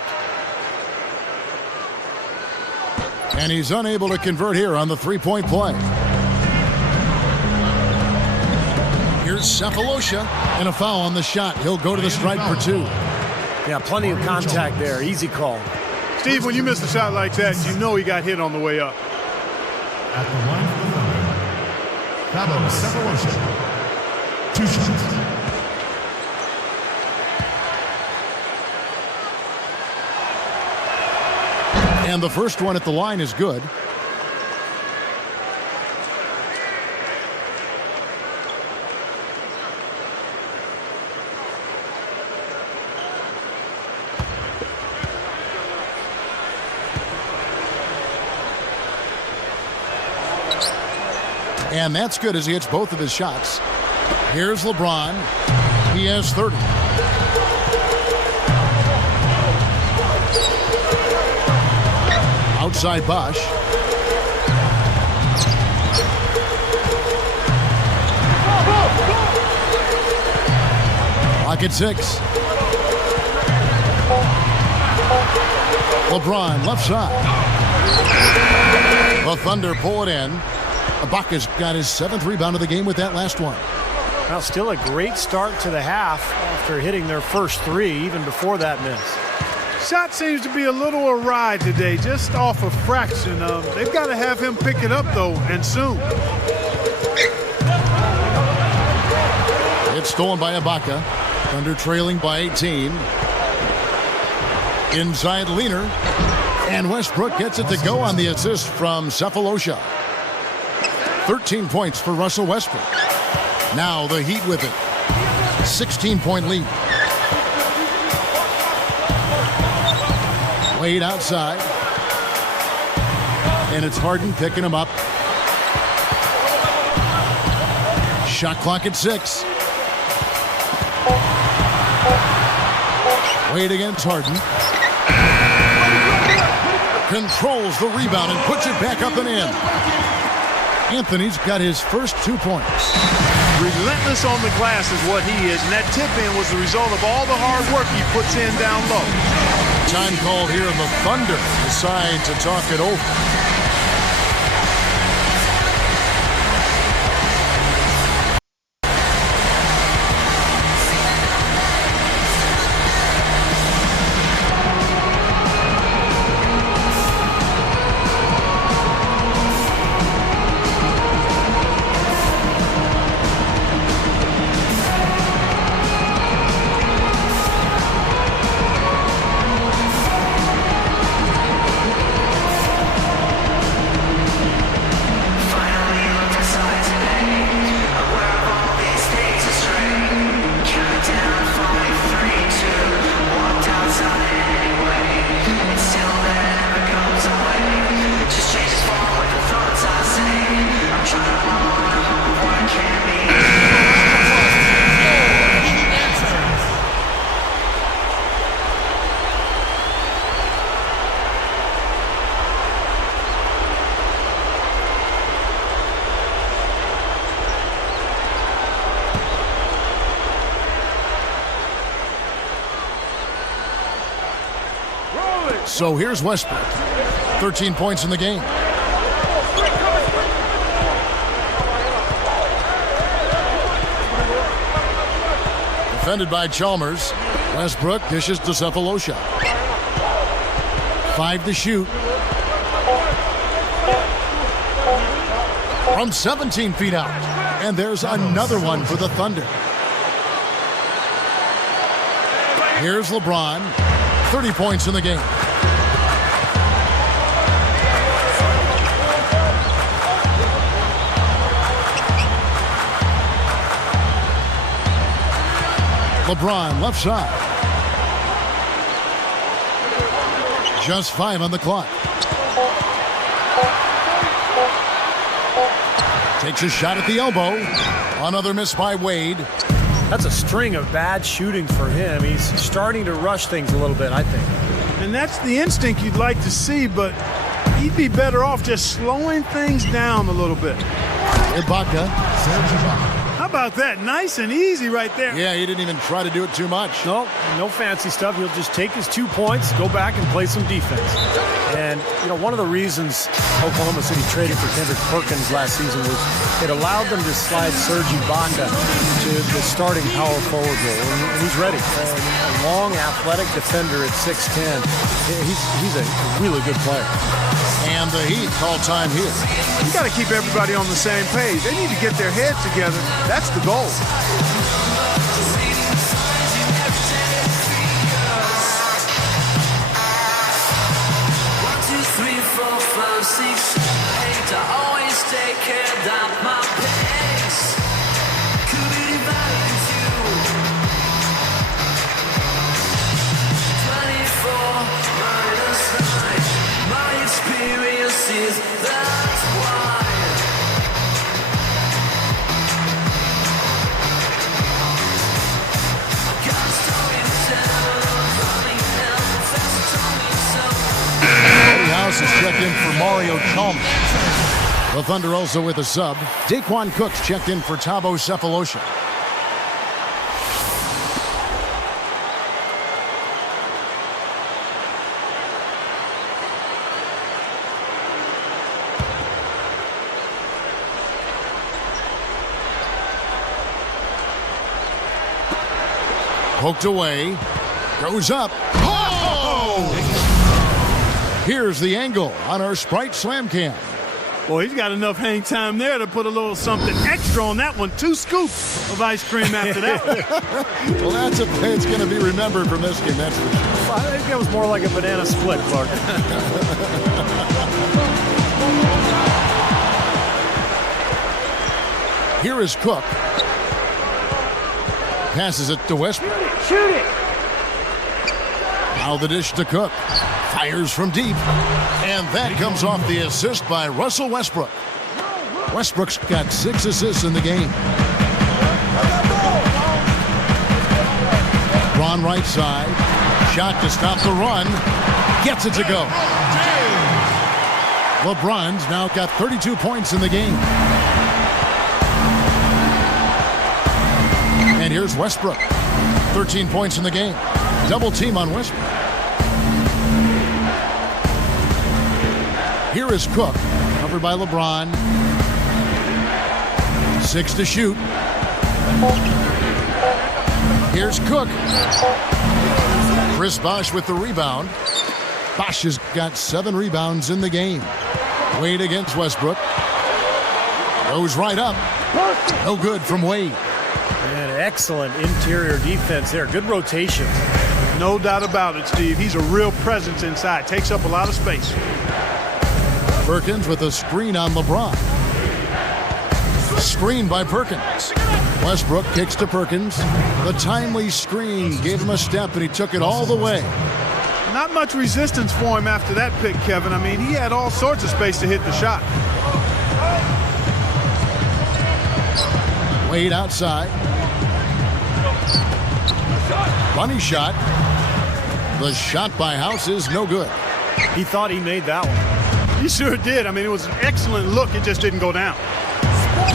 And he's unable to convert here on the 3-point play. Here's Cephalosha, and a foul on the shot. He'll go to the stripe for 2. Yeah, plenty of contact there. Easy call. Steve, when you miss a shot like that, you know he got hit on the way up. At the line for the Fabo Cephalosha. 2 shots. And the first one at the line is good. And that's good as he hits both of his shots. Here's LeBron. He has 30. Outside Bosch. Clock at 6. LeBron left side. The Thunder pull it in. Ibaka's got his 7th rebound of the game with that last one. Well, still a great start to the half after hitting their first 3, even before that miss. Shot seems to be a little awry today, just off a fraction. They've got to have him pick it up, though, and soon. It's stolen by Ibaka. Thunder trailing by 18. Inside Leaner. And Westbrook gets it to go on the assist from Cephalosha. 13 points for Russell Westbrook. Now the Heat with it. 16-point lead. Wade outside. And it's Harden picking him up. Shot clock at 6. Wade against Harden. Controls the rebound and puts it back up and in. Anthony's got his first 2 points. Relentless on the glass is what he is, and that tip-in was the result of all the hard work he puts in down low. Time call here, and the Thunder decide to talk it over. So here's Westbrook. 13 points in the game. Defended by Chalmers. Westbrook dishes to Cephalosha. 5 to shoot. From 17 feet out. And there's another one for the Thunder. Here's LeBron. 30 points in the game. LeBron left side. Just 5 on the clock. Takes a shot at the elbow. Another miss by Wade. That's a string of bad shooting for him. He's starting to rush things a little bit, I think. And that's the instinct you'd like to see, but he'd be better off just slowing things down a little bit. Ibaka. How about that? Nice and easy right there. Yeah, he didn't even try to do it too much. No fancy stuff. He'll just take his 2 points, go back and play some defense. And, one of the reasons Oklahoma City traded for Kendrick Perkins last season was it allowed them to slide Sergi Banda to the starting power forward role. And he's ready. A long, athletic defender at 6'10". He's a really good player. And the Heat call time here. You got to keep everybody on the same page. They need to get their heads together. That's the goal. House is checked in for Mario Chalmers. The Thunder also with a sub. Daquan Cook's checked in for Thabo Cephalosha. Poked away. Goes up. Oh! Here's the angle on our Sprite Slam Cam. Boy, he's got enough hang time there to put a little something extra on that one. 2 scoops of ice cream after that. Well, that's a play that's going to be remembered from this game. That's for sure. I think that was more like a banana split, Clark. Here is Cook. Passes it to Westbrook. Shoot it! Now the dish to Cook. Fires from deep. And that comes off the assist by Russell Westbrook. Westbrook's got 6 assists in the game. Ron right side. Shot to stop the run. Gets it to go. LeBron's now got 32 points in the game. And here's Westbrook. 13 points in the game. Double team on Westbrook. Here is Cook. Covered by LeBron. 6 to shoot. Here's Cook. Chris Bosh with the rebound. Bosh has got 7 rebounds in the game. Wade against Westbrook. Goes right up. No good from Wade. And excellent interior defense there. Good rotation. No doubt about it, Steve. He's a real presence inside. Takes up a lot of space. Perkins with a screen on LeBron. Screen by Perkins. Westbrook kicks to Perkins. The timely screen gave him a step, and he took it all the way. Not much resistance for him after that pick, Kevin. I mean, he had all sorts of space to hit the shot. Wade outside. Bunny shot. The shot by House is no good. He thought he made that one. He sure did. I mean, it was an excellent look. It just didn't go down.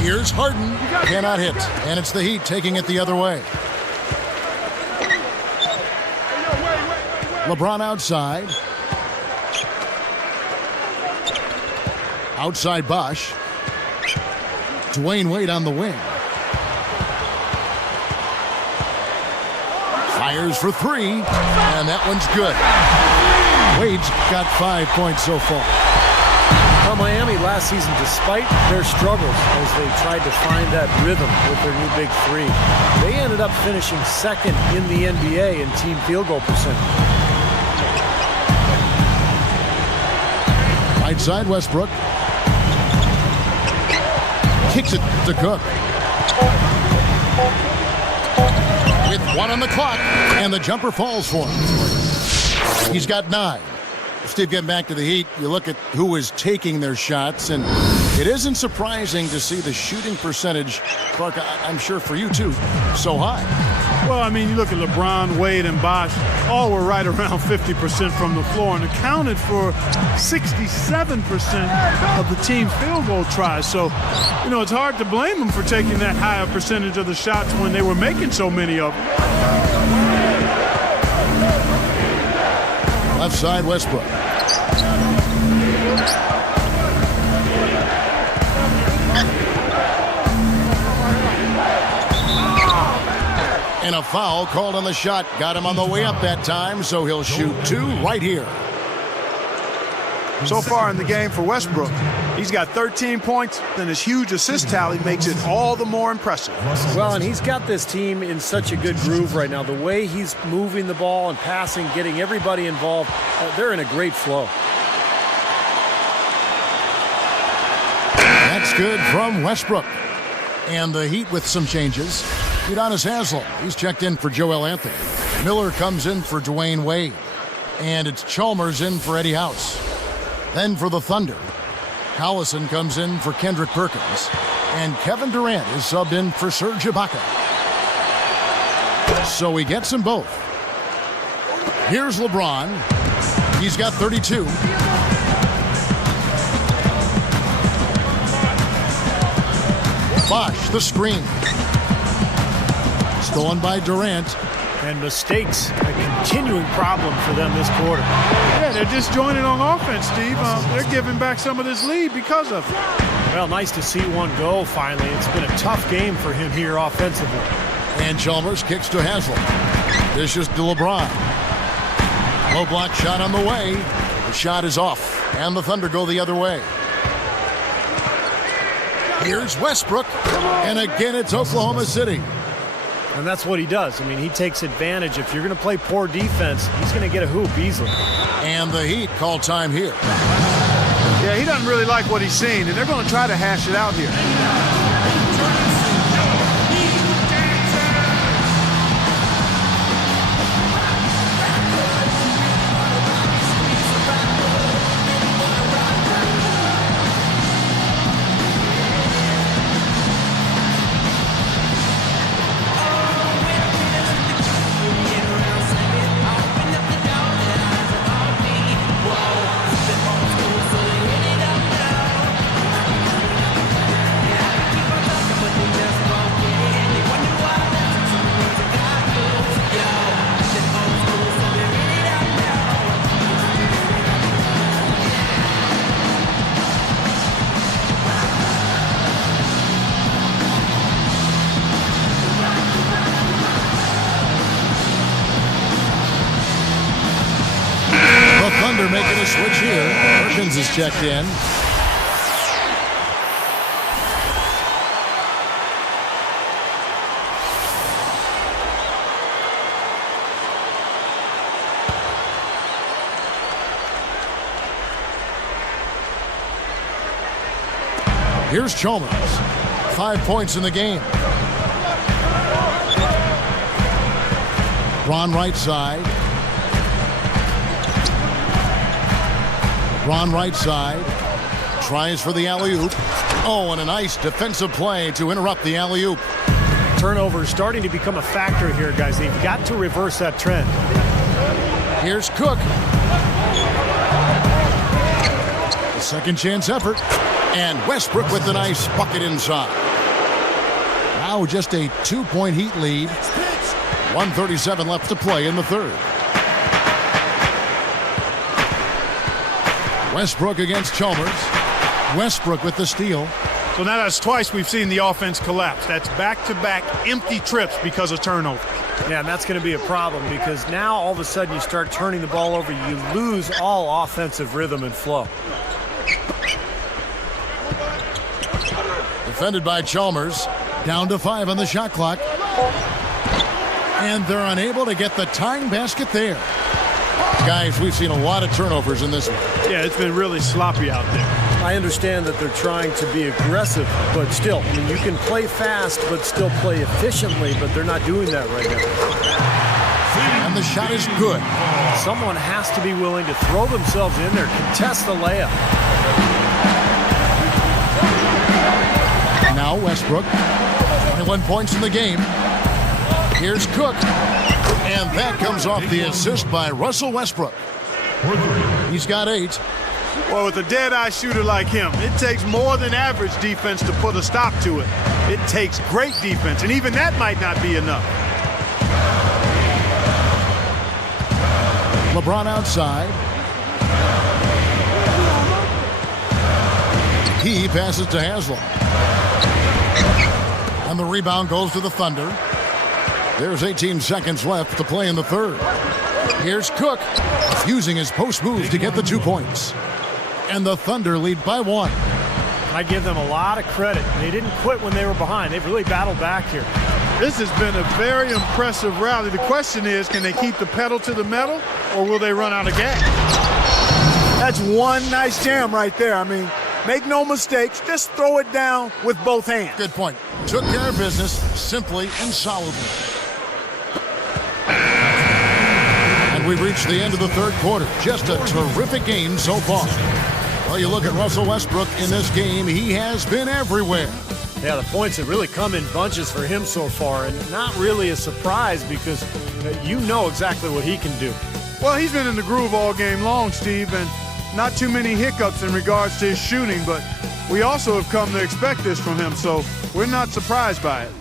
Here's Harden. Cannot hit. And it's the Heat taking it the other way. LeBron outside. Outside Bosh. Dwayne Wade on the wing. Fires for 3. And that one's good. Wade's got 5 points so far. Well, Miami last season, despite their struggles as they tried to find that rhythm with their new big 3, they ended up finishing 2nd in the NBA in team field goal percentage. Right side Westbrook. Kicks it to Cook. With 1 on the clock, and the jumper falls for him. He's got 9. Steve, getting back to the Heat, you look at who is taking their shots, and it isn't surprising to see the shooting percentage, Clark, I'm sure for you too, so high. Well, I mean, you look at LeBron, Wade, and Bosh, all were right around 50% from the floor and accounted for 67% of the team's field goal tries. So, you know, it's hard to blame them for taking that higher percentage of the shots when they were making so many of them. Left side, Westbrook. And a foul called on the shot. Got him on the way up that time, so he'll shoot 2 right here. So far in the game for Westbrook, he's got 13 points, then his huge assist tally makes it all the more impressive. Well, and he's got this team in such a good groove right now. The way he's moving the ball and passing, getting everybody involved, they're in a great flow. That's good from Westbrook. And the Heat with some changes. Udonis Haslem, he's checked in for Joel Anthony. Miller comes in for Dwayne Wade. And it's Chalmers in for Eddie House. Then for the Thunder, Collison comes in for Kendrick Perkins. And Kevin Durant is subbed in for Serge Ibaka. So he gets them both. Here's LeBron. He's got 32. Bosh, the screen. Stolen by Durant. And mistakes, a continuing problem for them this quarter. Yeah, they're disjointed on offense, Steve. They're giving back some of this lead because of it. Well, nice to see one go finally. It's been a tough game for him here offensively. And Chalmers kicks to Haslem. Dishes to LeBron. Low block shot on the way. The shot is off. And the Thunder go the other way. Here's Westbrook. And again, it's Oklahoma City. And that's what he does. I mean, he takes advantage. If you're going to play poor defense, he's going to get a hoop easily. And the Heat call time here. Yeah, he doesn't really like what he's seen, and they're going to try to hash it out here. Thunder making a switch here. Perkins is checked in. Here's Chalmers. 5 points in the game. Ron right side. Ron right side. Tries for the alley-oop. Oh, and a nice defensive play to interrupt the alley-oop. Turnovers starting to become a factor here, guys. They've got to reverse that trend. Here's Cook. A second chance effort. And Westbrook with the nice bucket inside. Now just a 2-point Heat lead. 1:37 left to play in the third. Westbrook against Chalmers. Westbrook with the steal. So now that's twice we've seen the offense collapse. That's back-to-back empty trips because of turnovers. Yeah, and that's going to be a problem because now all of a sudden you start turning the ball over. You lose all offensive rhythm and flow. Defended by Chalmers. Down to 5 on the shot clock. And they're unable to get the tying basket there. Guys, we've seen a lot of turnovers in this one. Yeah, it's been really sloppy out there. I understand that they're trying to be aggressive, but still, I mean, you can play fast but still play efficiently, but they're not doing that right now. And the shot is good. Someone has to be willing to throw themselves in there, contest the layup. Now Westbrook, 21 points in the game. Here's Cook. And that comes off the assist by Russell Westbrook. He's got 8. Well, with a dead-eye shooter like him, it takes more than average defense to put a stop to it. It takes great defense, and even that might not be enough. LeBron outside. He passes to Haslam. And the rebound goes to the Thunder. There's 18 seconds left to play in the third. Here's Cook, using his post move to get the 2 points. And the Thunder lead by 1. I give them a lot of credit. They didn't quit when they were behind. They've really battled back here. This has been a very impressive rally. The question is, can they keep the pedal to the metal, or will they run out of gas? That's one nice jam right there. I mean, make no mistakes. Just throw it down with both hands. Good point. Took care of business simply and solidly. And we've reached the end of the third quarter. Just a terrific game so far. Well, you look at Russell Westbrook in this game, he has been everywhere. Yeah, the points have really come in bunches for him so far, and not really a surprise because you know exactly what he can do. Well, he's been in the groove all game long, Steve, and not too many hiccups in regards to his shooting, but we also have come to expect this from him, so we're not surprised by it.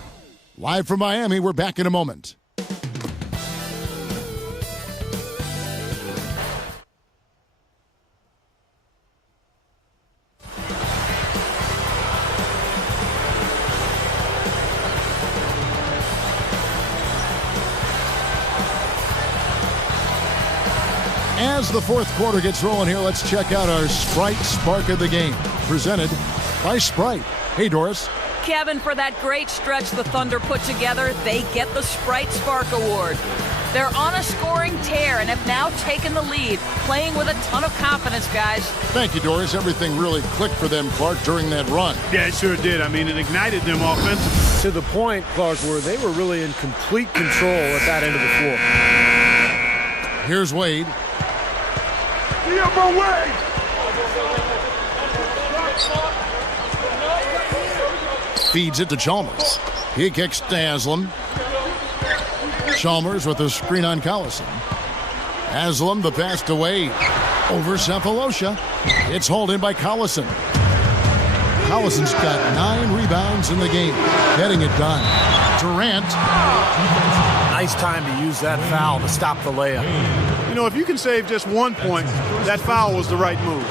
Live from Miami, we're back in a moment. As the fourth quarter gets rolling here, let's check out our Sprite Spark of the Game, presented by Sprite. Hey, Doris. Kevin, for that great stretch the Thunder put together, they get the Sprite Spark Award. They're on a scoring tear and have now taken the lead, playing with a ton of confidence, guys. Thank you, Doris. Everything really clicked for them, Clark, during that run. Yeah, it sure did. I mean, it ignited them offensively. To the point, Clark, where they were really in complete control at that end of the floor. Here's Wade. Feeds it to Chalmers. He kicks to Haslam. Chalmers with a screen on Collison. Haslam, the pass to Wade. Over Cephalosha. It's hauled in by Collison. Collison's got 9 rebounds in the game. Getting it done. Durant. Nice time to use that foul to stop the layup. You know, if you can save just 1 point, that foul was the right move.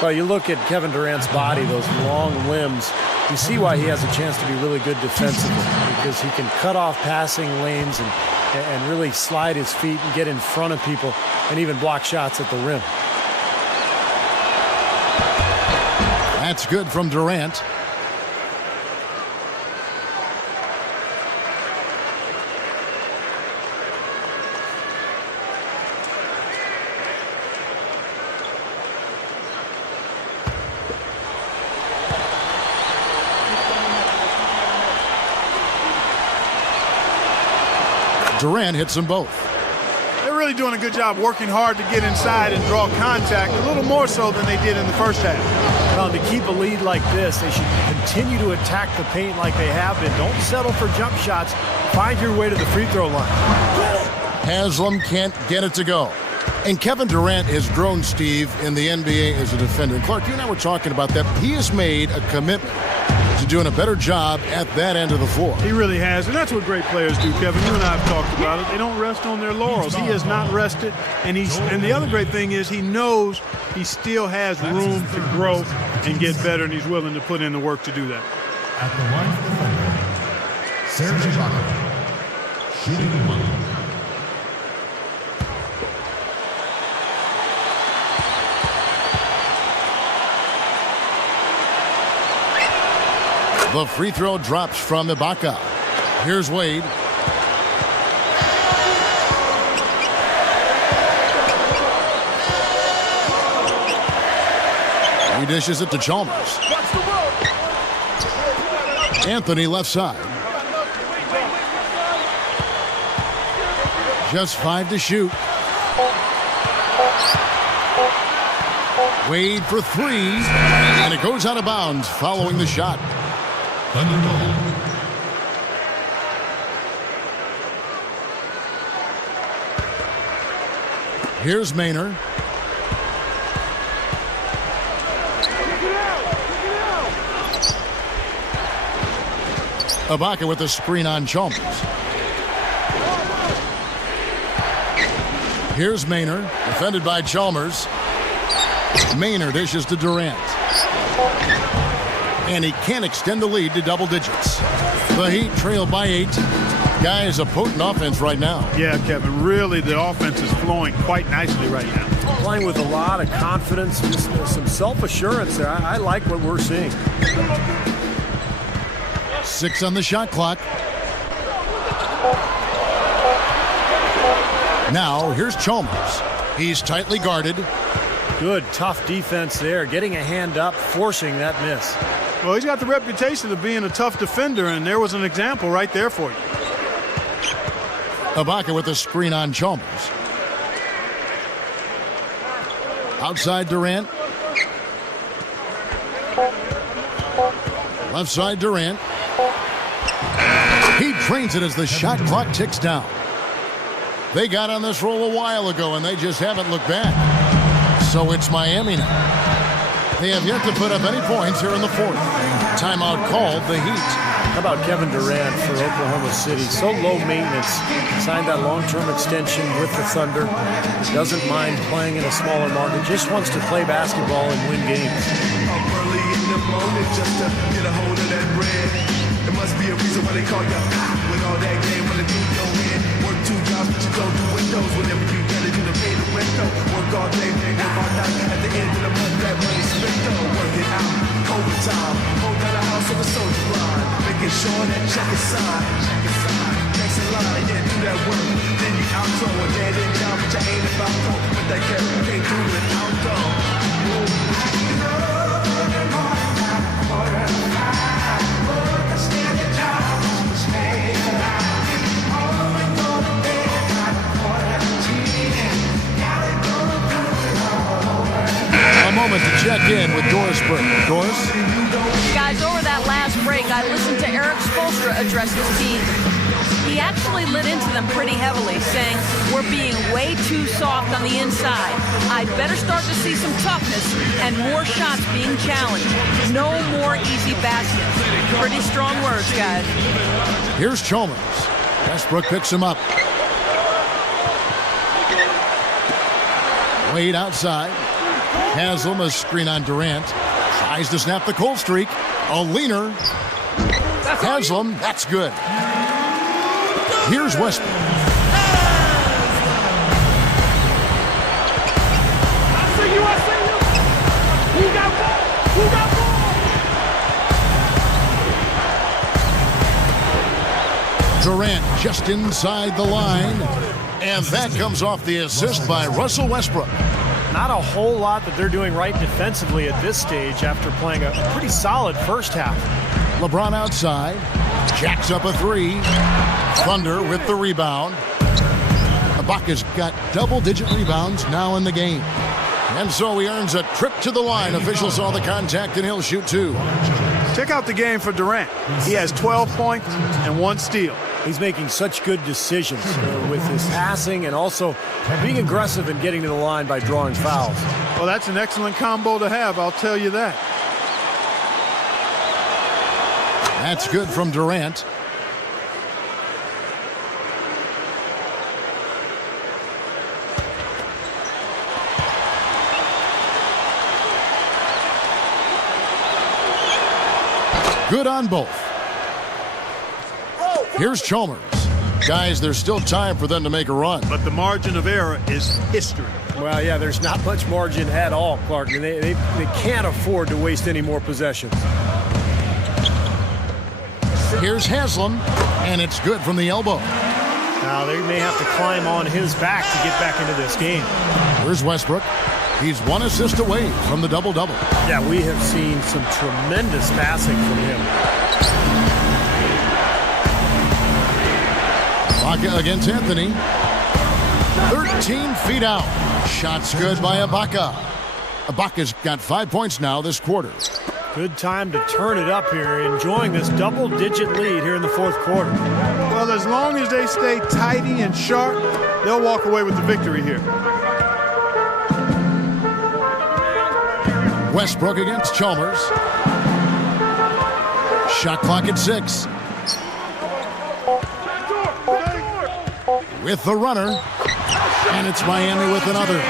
Well, you look at Kevin Durant's body, those long limbs, you see why he has a chance to be really good defensively, because he can cut off passing lanes and really slide his feet and get in front of people and even block shots at the rim. That's good from Durant. Durant hits them both. They're really doing a good job working hard to get inside and draw contact, a little more so than they did in the first half. Well, to keep a lead like this, they should continue to attack the paint like they have been. Don't settle for jump shots. Find your way to the free throw line. Haslam can't get it to go. And Kevin Durant has grown, Steve, in the NBA as a defender. And Clark, you and I were talking about that. He has made a commitment to doing a better job at that end of the floor. He really has, and that's what great players do, Kevin. You and I have talked about it. They don't rest on their laurels. He has not rested, and the other great thing is he knows he still has room to grow and get better, and he's willing to put in the work to do that. At the line for the Thunder, Serge Ibaka, shooting 1. The free throw drops from Ibaka. Here's Wade. He dishes it to Chalmers. Anthony left side. Just 5 to shoot. Wade for 3, and it goes out of bounds following the shot. Here's Maynard. Ibaka with the screen on Chalmers. Here's Maynard, defended by Chalmers. Maynard dishes to Durant. And he can't extend the lead to double digits. The Heat trail by 8. Guys, a potent offense right now. Yeah, Kevin, really the offense is flowing quite nicely right now. Playing with a lot of confidence, some self-assurance there. I like what we're seeing. 6 on the shot clock. Now, here's Chalmers. He's tightly guarded. Good, tough defense there. Getting a hand up, forcing that miss. Well, he's got the reputation of being a tough defender, and there was an example right there for you. Ibaka with a screen on Chalmers. Outside Durant. Left side Durant. He drains it as the shot clock ticks down. They got on this roll a while ago, and they just haven't looked back. So it's Miami now. They have yet to put up any points here in the fourth. Timeout called the Heat. How about Kevin Durant for Oklahoma City? So low maintenance. Signed that long-term extension with the Thunder. Doesn't mind playing in a smaller market. Just wants to play basketball and win games. Early in the morning just to get a hold of that bread. There must be a reason why they call you with all that game when they do your head. Work 2 jobs, but you don't do windows. Whenever you gotta do the pay the rent though. Work all day, work all night. At the end of the month, that money spent though. Work it out, overtime. Hold down the house on the soldier line. Making sure that check is signed. Next in line, yeah, do that work. Then you out throw a dead end down, but you ain't about to. But that carry you can't do it out though. A moment to check in with Doris Burke. Doris? Guys, over that last break, I listened to Eric Spoelstra address his team. He actually lit into them pretty heavily, saying, we're being way too soft on the inside. I'd better start to see some toughness and more shots being challenged. No more easy baskets. Pretty strong words, guys. Here's Chalmers. Westbrook picks him up. Wade outside. Haslam, a screen on Durant. Tries to snap the cold streak. A leaner. Haslam, that's good. Here's Westbrook. Durant just inside the line. And that comes off the assist by Russell Westbrook. Not a whole lot that they're doing right defensively at this stage after playing a pretty solid first half. LeBron outside. Jacks up a 3. Thunder with the rebound. Ibaka's got double-digit rebounds now in the game. And so he earns a trip to the line. Officials saw the contact, and he'll shoot 2. Check out the game for Durant. He has 12 points and 1 steal. He's making such good decisions with his passing and also being aggressive and getting to the line by drawing fouls. Well, that's an excellent combo to have, I'll tell you that. That's good from Durant. Good on both. Here's Chalmers. Guys, there's still time for them to make a run. But the margin of error is history. Well, yeah, there's not much margin at all, Clark. And they can't afford to waste any more possessions. Here's Haslam, and it's good from the elbow. Now, they may have to climb on his back to get back into this game. Here's Westbrook. He's 1 assist away from the double-double. Yeah, we have seen some tremendous passing from him. Ibaka against Anthony. 13 feet out. Shots good by Ibaka. Ibaka's got 5 points now this quarter. Good time to turn it up here, enjoying this double-digit lead here in the fourth quarter. Well, as long as they stay tidy and sharp, they'll walk away with the victory here. Westbrook against Chalmers. Shot clock at 6. With the runner. And it's Miami with another.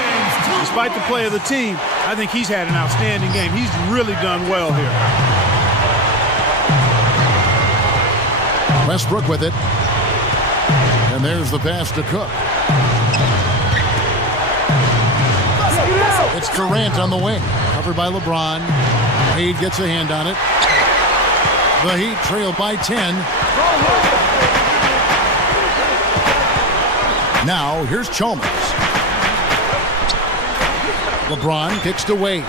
Despite the play of the team, I think he's had an outstanding game. He's really done well here. Westbrook with it. And there's the pass to Cook. It's Durant on the wing. Covered by LeBron. Wade gets a hand on it. The Heat trail by 10. Now, here's Chalmers. LeBron kicks to Wade.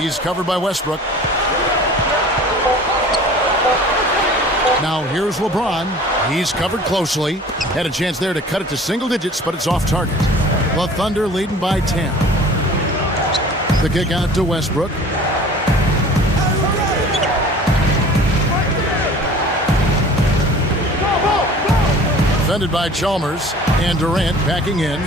He's covered by Westbrook. Now, here's LeBron. He's covered closely. Had a chance there to cut it to single digits, but it's off target. The Thunder leading by 10. The kick out to Westbrook. Defended by Chalmers, and Durant backing in.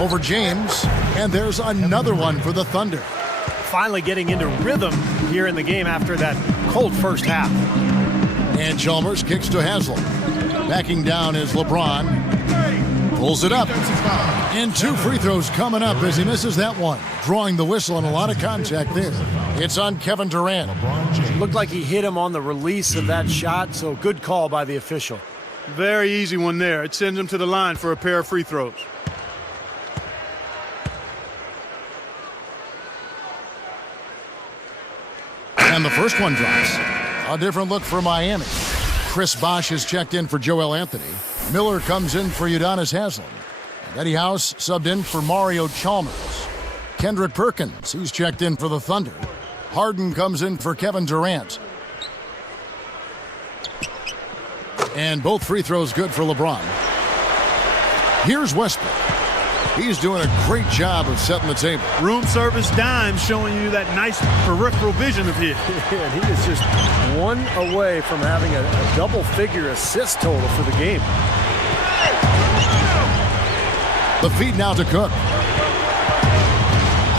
Over James, and there's another one for the Thunder. Finally getting into rhythm here in the game after that cold first half. And Chalmers kicks to Haslam. Backing down is LeBron. Pulls it up. And 2 free throws coming up as he misses that one. Drawing the whistle and a lot of contact there. It's on Kevin Durant. Looked like he hit him on the release of that shot, so good call by the official. Very easy one there. It sends him to the line for a pair of free throws. And the first one drops. A different look for Miami. Chris Bosh is checked in for Joel Anthony. Miller comes in for Udonis Haslem. And Eddie House subbed in for Mario Chalmers. Kendrick Perkins, he's checked in for the Thunder. Harden comes in for Kevin Durant. And both free throws good for LeBron. Here's Westbrook. He's doing a great job of setting the table. Room service dime showing you that nice peripheral vision of his. And he is just one away from having a double-figure assist total for the game. The feed now to Cook.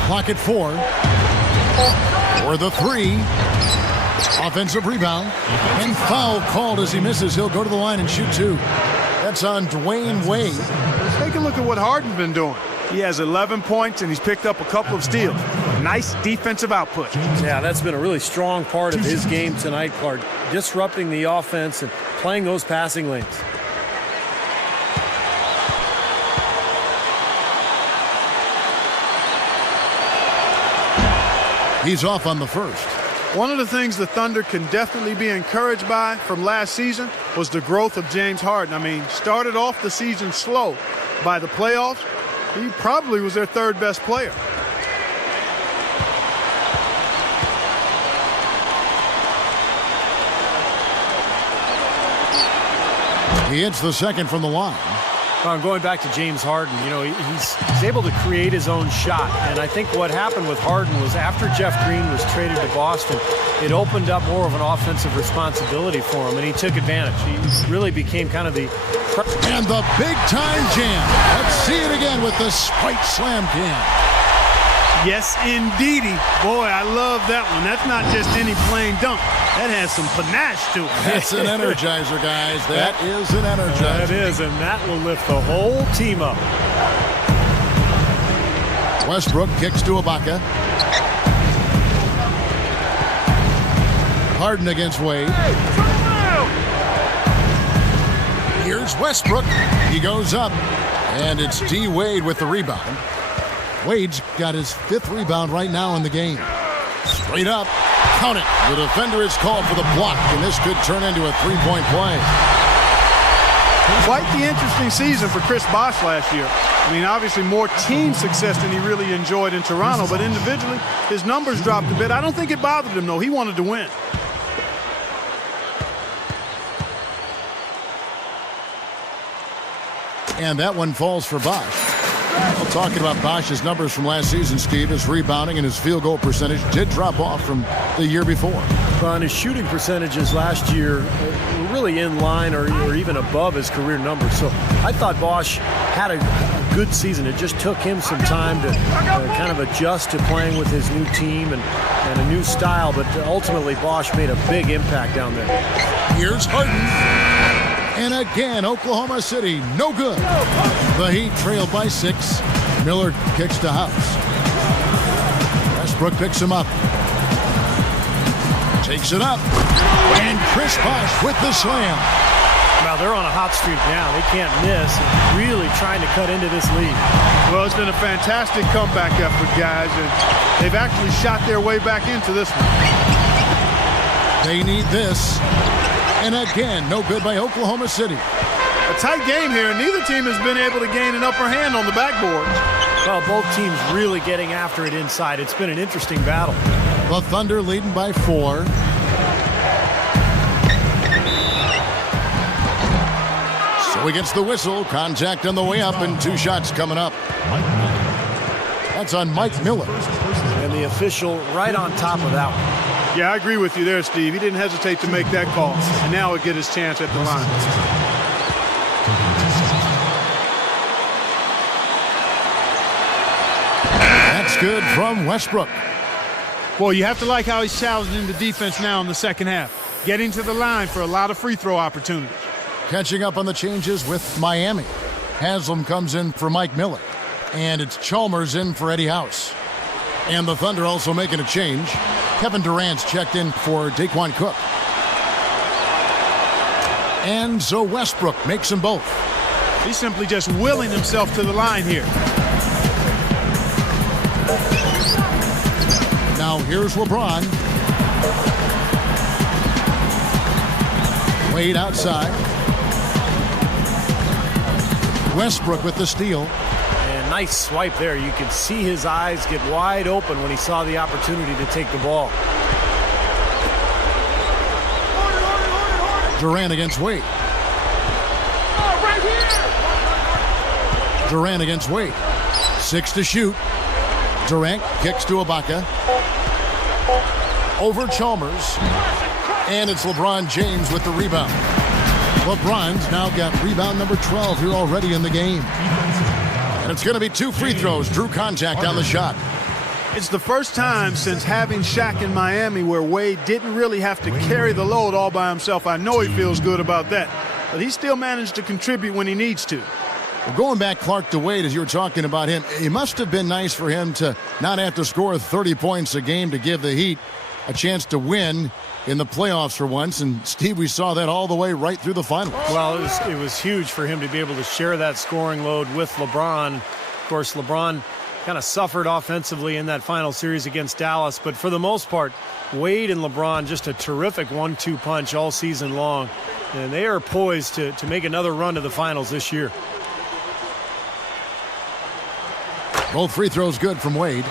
Clock at 4. For the 3. Offensive rebound. And foul called as he misses. He'll go to the line and shoot 2. That's on Dwayne Wade. Take a look at what Harden's been doing. He has 11 points, and he's picked up a couple of steals. Nice defensive output. Yeah, that's been a really strong part of his game tonight, Clark. Disrupting the offense and playing those passing lanes. He's off on the first. One of the things the Thunder can definitely be encouraged by from last season was the growth of James Harden. I mean, started off the season slow. By the playoffs, he probably was their third best player. He hits the second from the line. Going back to James Harden, you know, he's able to create his own shot. And I think what happened with Harden was after Jeff Green was traded to Boston, it opened up more of an offensive responsibility for him, and he took advantage. He really became kind of the... And the big-time jam. Let's see it again with the Spike Slam Jam. Yes, indeedy. Boy, I love that one. That's not just any plain dunk. That has some panache to it. That's an energizer, guys. That is an energizer. That is, and that will lift the whole team up. Westbrook kicks to Ibaka. Harden against Wade. Here's Westbrook. He goes up, and it's D. Wade with the rebound. Wade's got his 5th rebound right now in the game. Straight up. Count it. The defender is called for the block, and this could turn into a 3-point play. Quite the interesting season for Chris Bosh last year. I mean, obviously more team success than he really enjoyed in Toronto, but individually, his numbers dropped a bit. I don't think it bothered him, though. He wanted to win. And that one falls for Bosh. Well, talking about Bosch's numbers from last season, Steve, his rebounding and his field goal percentage did drop off from the year before. On his shooting percentages last year, really in line or even above his career numbers. So I thought Bosch had a good season. It just took him some time to kind of adjust to playing with his new team and a new style, but ultimately Bosch made a big impact down there. Here's Harden. And again, Oklahoma City, no good. The Heat trailed by 6. Miller kicks to House. Westbrook picks him up. Takes it up. And Chris Bosh with the slam. Well, they're on a hot streak now. They can't miss. Really trying to cut into this lead. Well, it's been a fantastic comeback effort, guys, and they've actually shot their way back into this one. They need this. And again, no good by Oklahoma City. A tight game here, and neither team has been able to gain an upper hand on the backboard. Well, both teams really getting after it inside. It's been an interesting battle. The Thunder leading by 4. So he gets the whistle. Contact on the way up, and 2 shots coming up. That's on Mike Miller. And the official right on top of that one. Yeah, I agree with you there, Steve. He didn't hesitate to make that call, and now he'll get his chance at the line. That's good from Westbrook. Boy, you have to like how he's challenging the defense now in the second half. Getting to the line for a lot of free throw opportunities. Catching up on the changes with Miami. Haslam comes in for Mike Miller. And it's Chalmers in for Eddie House. And the Thunder also making a change. Kevin Durant's checked in for Daquan Cook. And so Westbrook makes them both. He's simply just willing himself to the line here. Now here's LeBron. Wade outside. Westbrook with the steal. And nice swipe there. You can see his eyes get wide open when he saw the opportunity to take the ball. Durant against Wade. Durant against Wade. 6 to shoot. Durant kicks to Ibaka. Over Chalmers. And it's LeBron James with the rebound. LeBron's now got rebound number 12 here already in the game. And it's going to be 2 free throws. Drew contact on the shot. It's the first time since having Shaq in Miami where Wade didn't really have to carry the load all by himself. I know he feels good about that, but he still managed to contribute when he needs to. Well, going back, Clark, to Wade, as you were talking about him, it must have been nice for him to not have to score 30 points a game to give the Heat a chance to win in the playoffs for once. And, Steve, we saw that all the way right through the finals. Well, it was huge for him to be able to share that scoring load with LeBron. Of course, LeBron kind of suffered offensively in that final series against Dallas. But for the most part, Wade and LeBron, just a terrific 1-2 punch all season long. And they are poised to make another run to the finals this year. Both free throws good from Wade.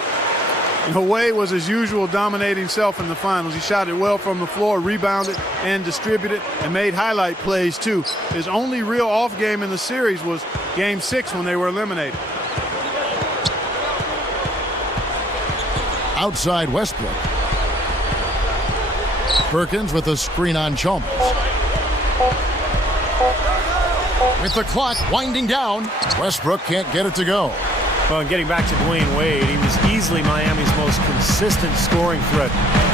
You know, Wade was his usual dominating self in the finals. He shot it well from the floor, rebounded and distributed, and made highlight plays too. His only real off game in the series was Game 6 when they were eliminated. Outside Westbrook. Perkins with a screen on Chalmers. With the clock winding down, Westbrook can't get it to go. Well, and getting back to Dwayne Wade, he was easily Miami's most consistent scoring threat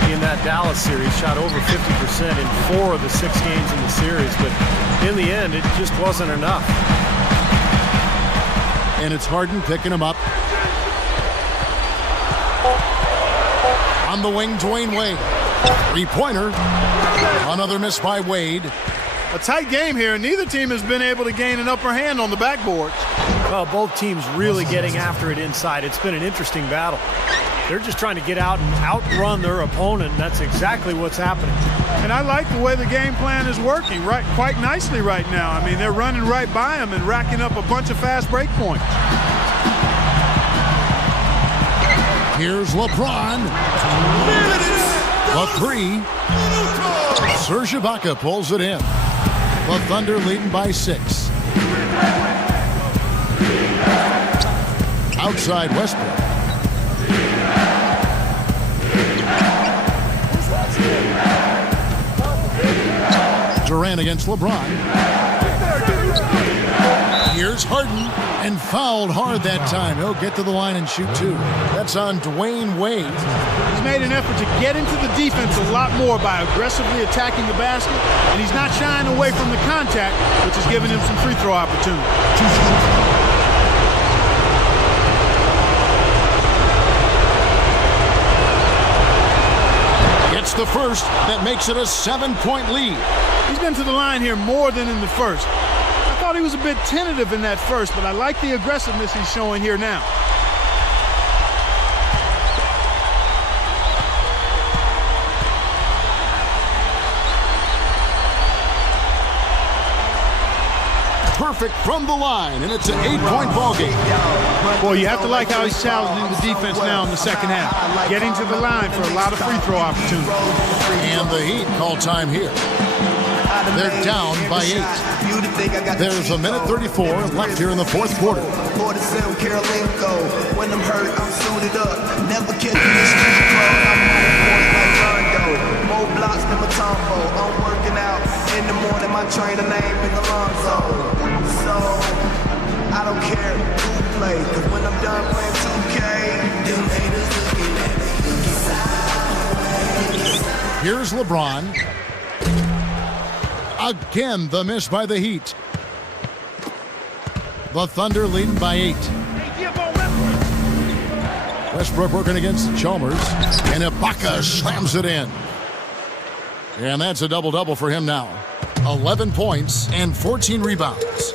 in that Dallas series. Shot over 50% in 4 of the 6 games in the series, but in the end, it just wasn't enough. And it's Harden picking him up. On the wing, Dwayne Wade. 3-pointer. Another miss by Wade. A tight game here, and neither team has been able to gain an upper hand on the backboards. Well, both teams really getting after it inside. It's been an interesting battle. They're just trying to get out and outrun their opponent, and that's exactly what's happening. And I like the way the game plan is working quite nicely right now. I mean, they're running right by him and racking up a bunch of fast break points. Here's LeBron. The 3. Serge Ibaka pulls it in. The Thunder leading by 6. Outside Westbrook. Durant Durant against LeBron. Here's Harden, and fouled hard that time. He'll get to the line and shoot two. That's on Dwayne Wade. He's made an effort to get into the defense a lot more by aggressively attacking the basket, and he's not shying away from the contact, which has given him some free throw opportunity. Gets the first. That makes it a 7-point lead. He's been to the line here more than in the first. I thought he was a bit tentative in that first, but I like the aggressiveness he's showing here now. Perfect from the line, and it's an 8-point ball game. Boy, you have to like how he's challenging the defense now in the second half, getting to the line for a lot of free throw opportunities. And the Heat call time here. They're down by 8. There's a minute 34 left here in the fourth quarter. When I'm hurt, I'm suited up. Never catch me in street clothes. I'm on point like Rondo. More blocks than Matumbo. I'm working out in the morning. My trainer name is Alonzo. So I don't care who play. Cause when I'm done playing 2K, them haters looking at me. Here's LeBron. Again, the miss by the Heat. The Thunder leading by 8. Westbrook working against Chalmers. And Ibaka slams it in. And that's a double-double for him now. 11 points and 14 rebounds.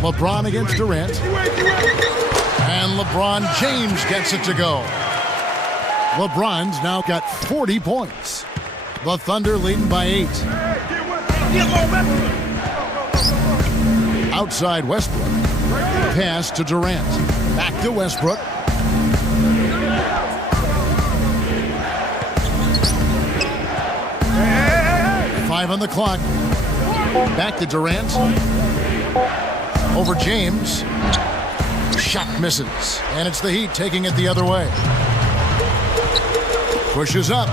LeBron against Durant. And LeBron James gets it to go. LeBron's now got 40 points. The Thunder leading by 8. Outside Westbrook. Pass to Durant. Back to Westbrook. Five on the clock. Back to Durant. Over James. Shot misses. And it's the Heat taking it the other way. Pushes up.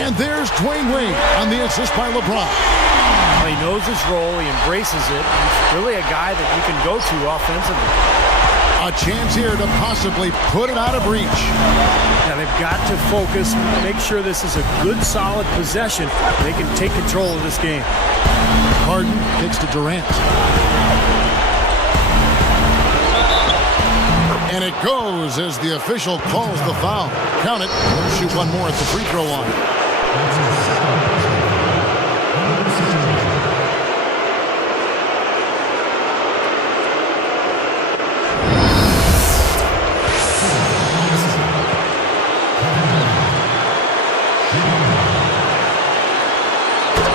And there's Dwayne Wade on the assist by LeBron. Well, he knows his role. He embraces it. He's really a guy that you can go to offensively. A chance here to possibly put it out of reach. Now they've got to focus, make sure this is a good, solid possession. They can take control of this game. Harden kicks to Durant. And it goes as the official calls the foul. Count it. He'll shoot one more at the free throw line.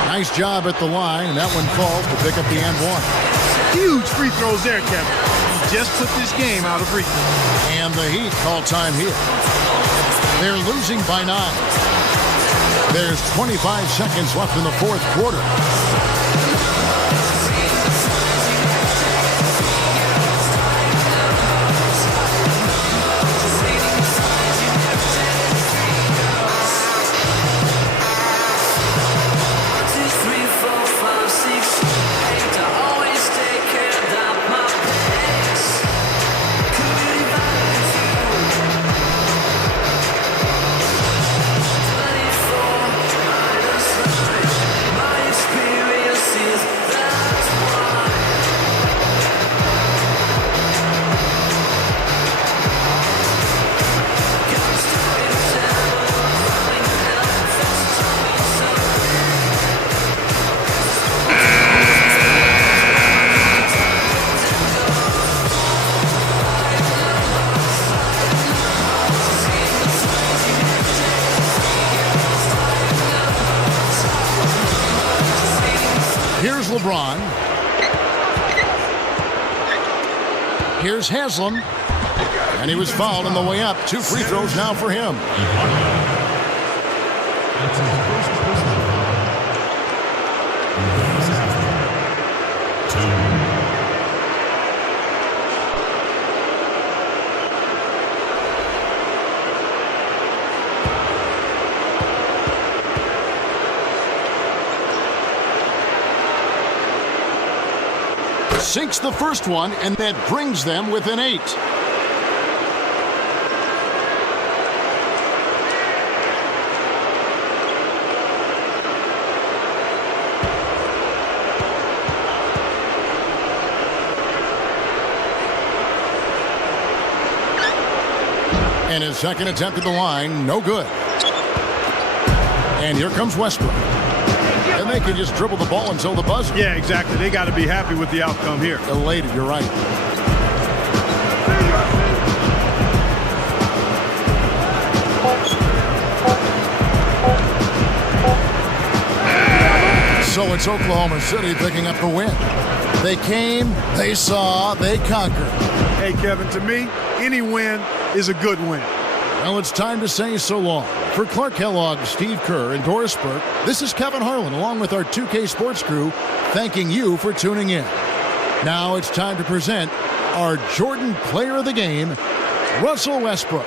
Nice job at the line, and that one falls to pick up the and one. Huge free throws there, Kevin. Just put this game out of reach. And the Heat call time here. They're losing by 9. There's 25 seconds left in the fourth quarter. LeBron. Here's Haslam. And he was fouled on the way up. 2 free throws now for him. sinks the first one, and that brings them within 8. And his second attempt at the line, no good. And here comes Westbrook. And they can just dribble the ball until the buzzer. Yeah, exactly. They got to be happy with the outcome here. Elated, you're right. So it's Oklahoma City picking up the win. They came, they saw, they conquered. Hey, Kevin, to me, any win is a good win. Well, it's time to say so long. For Clark Kellogg, Steve Kerr, and Doris Burke, this is Kevin Harlan along with our 2K Sports crew thanking you for tuning in. Now it's time to present our Jordan Player of the Game, Russell Westbrook.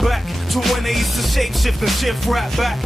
Back to when they used to shape shift and shift right back.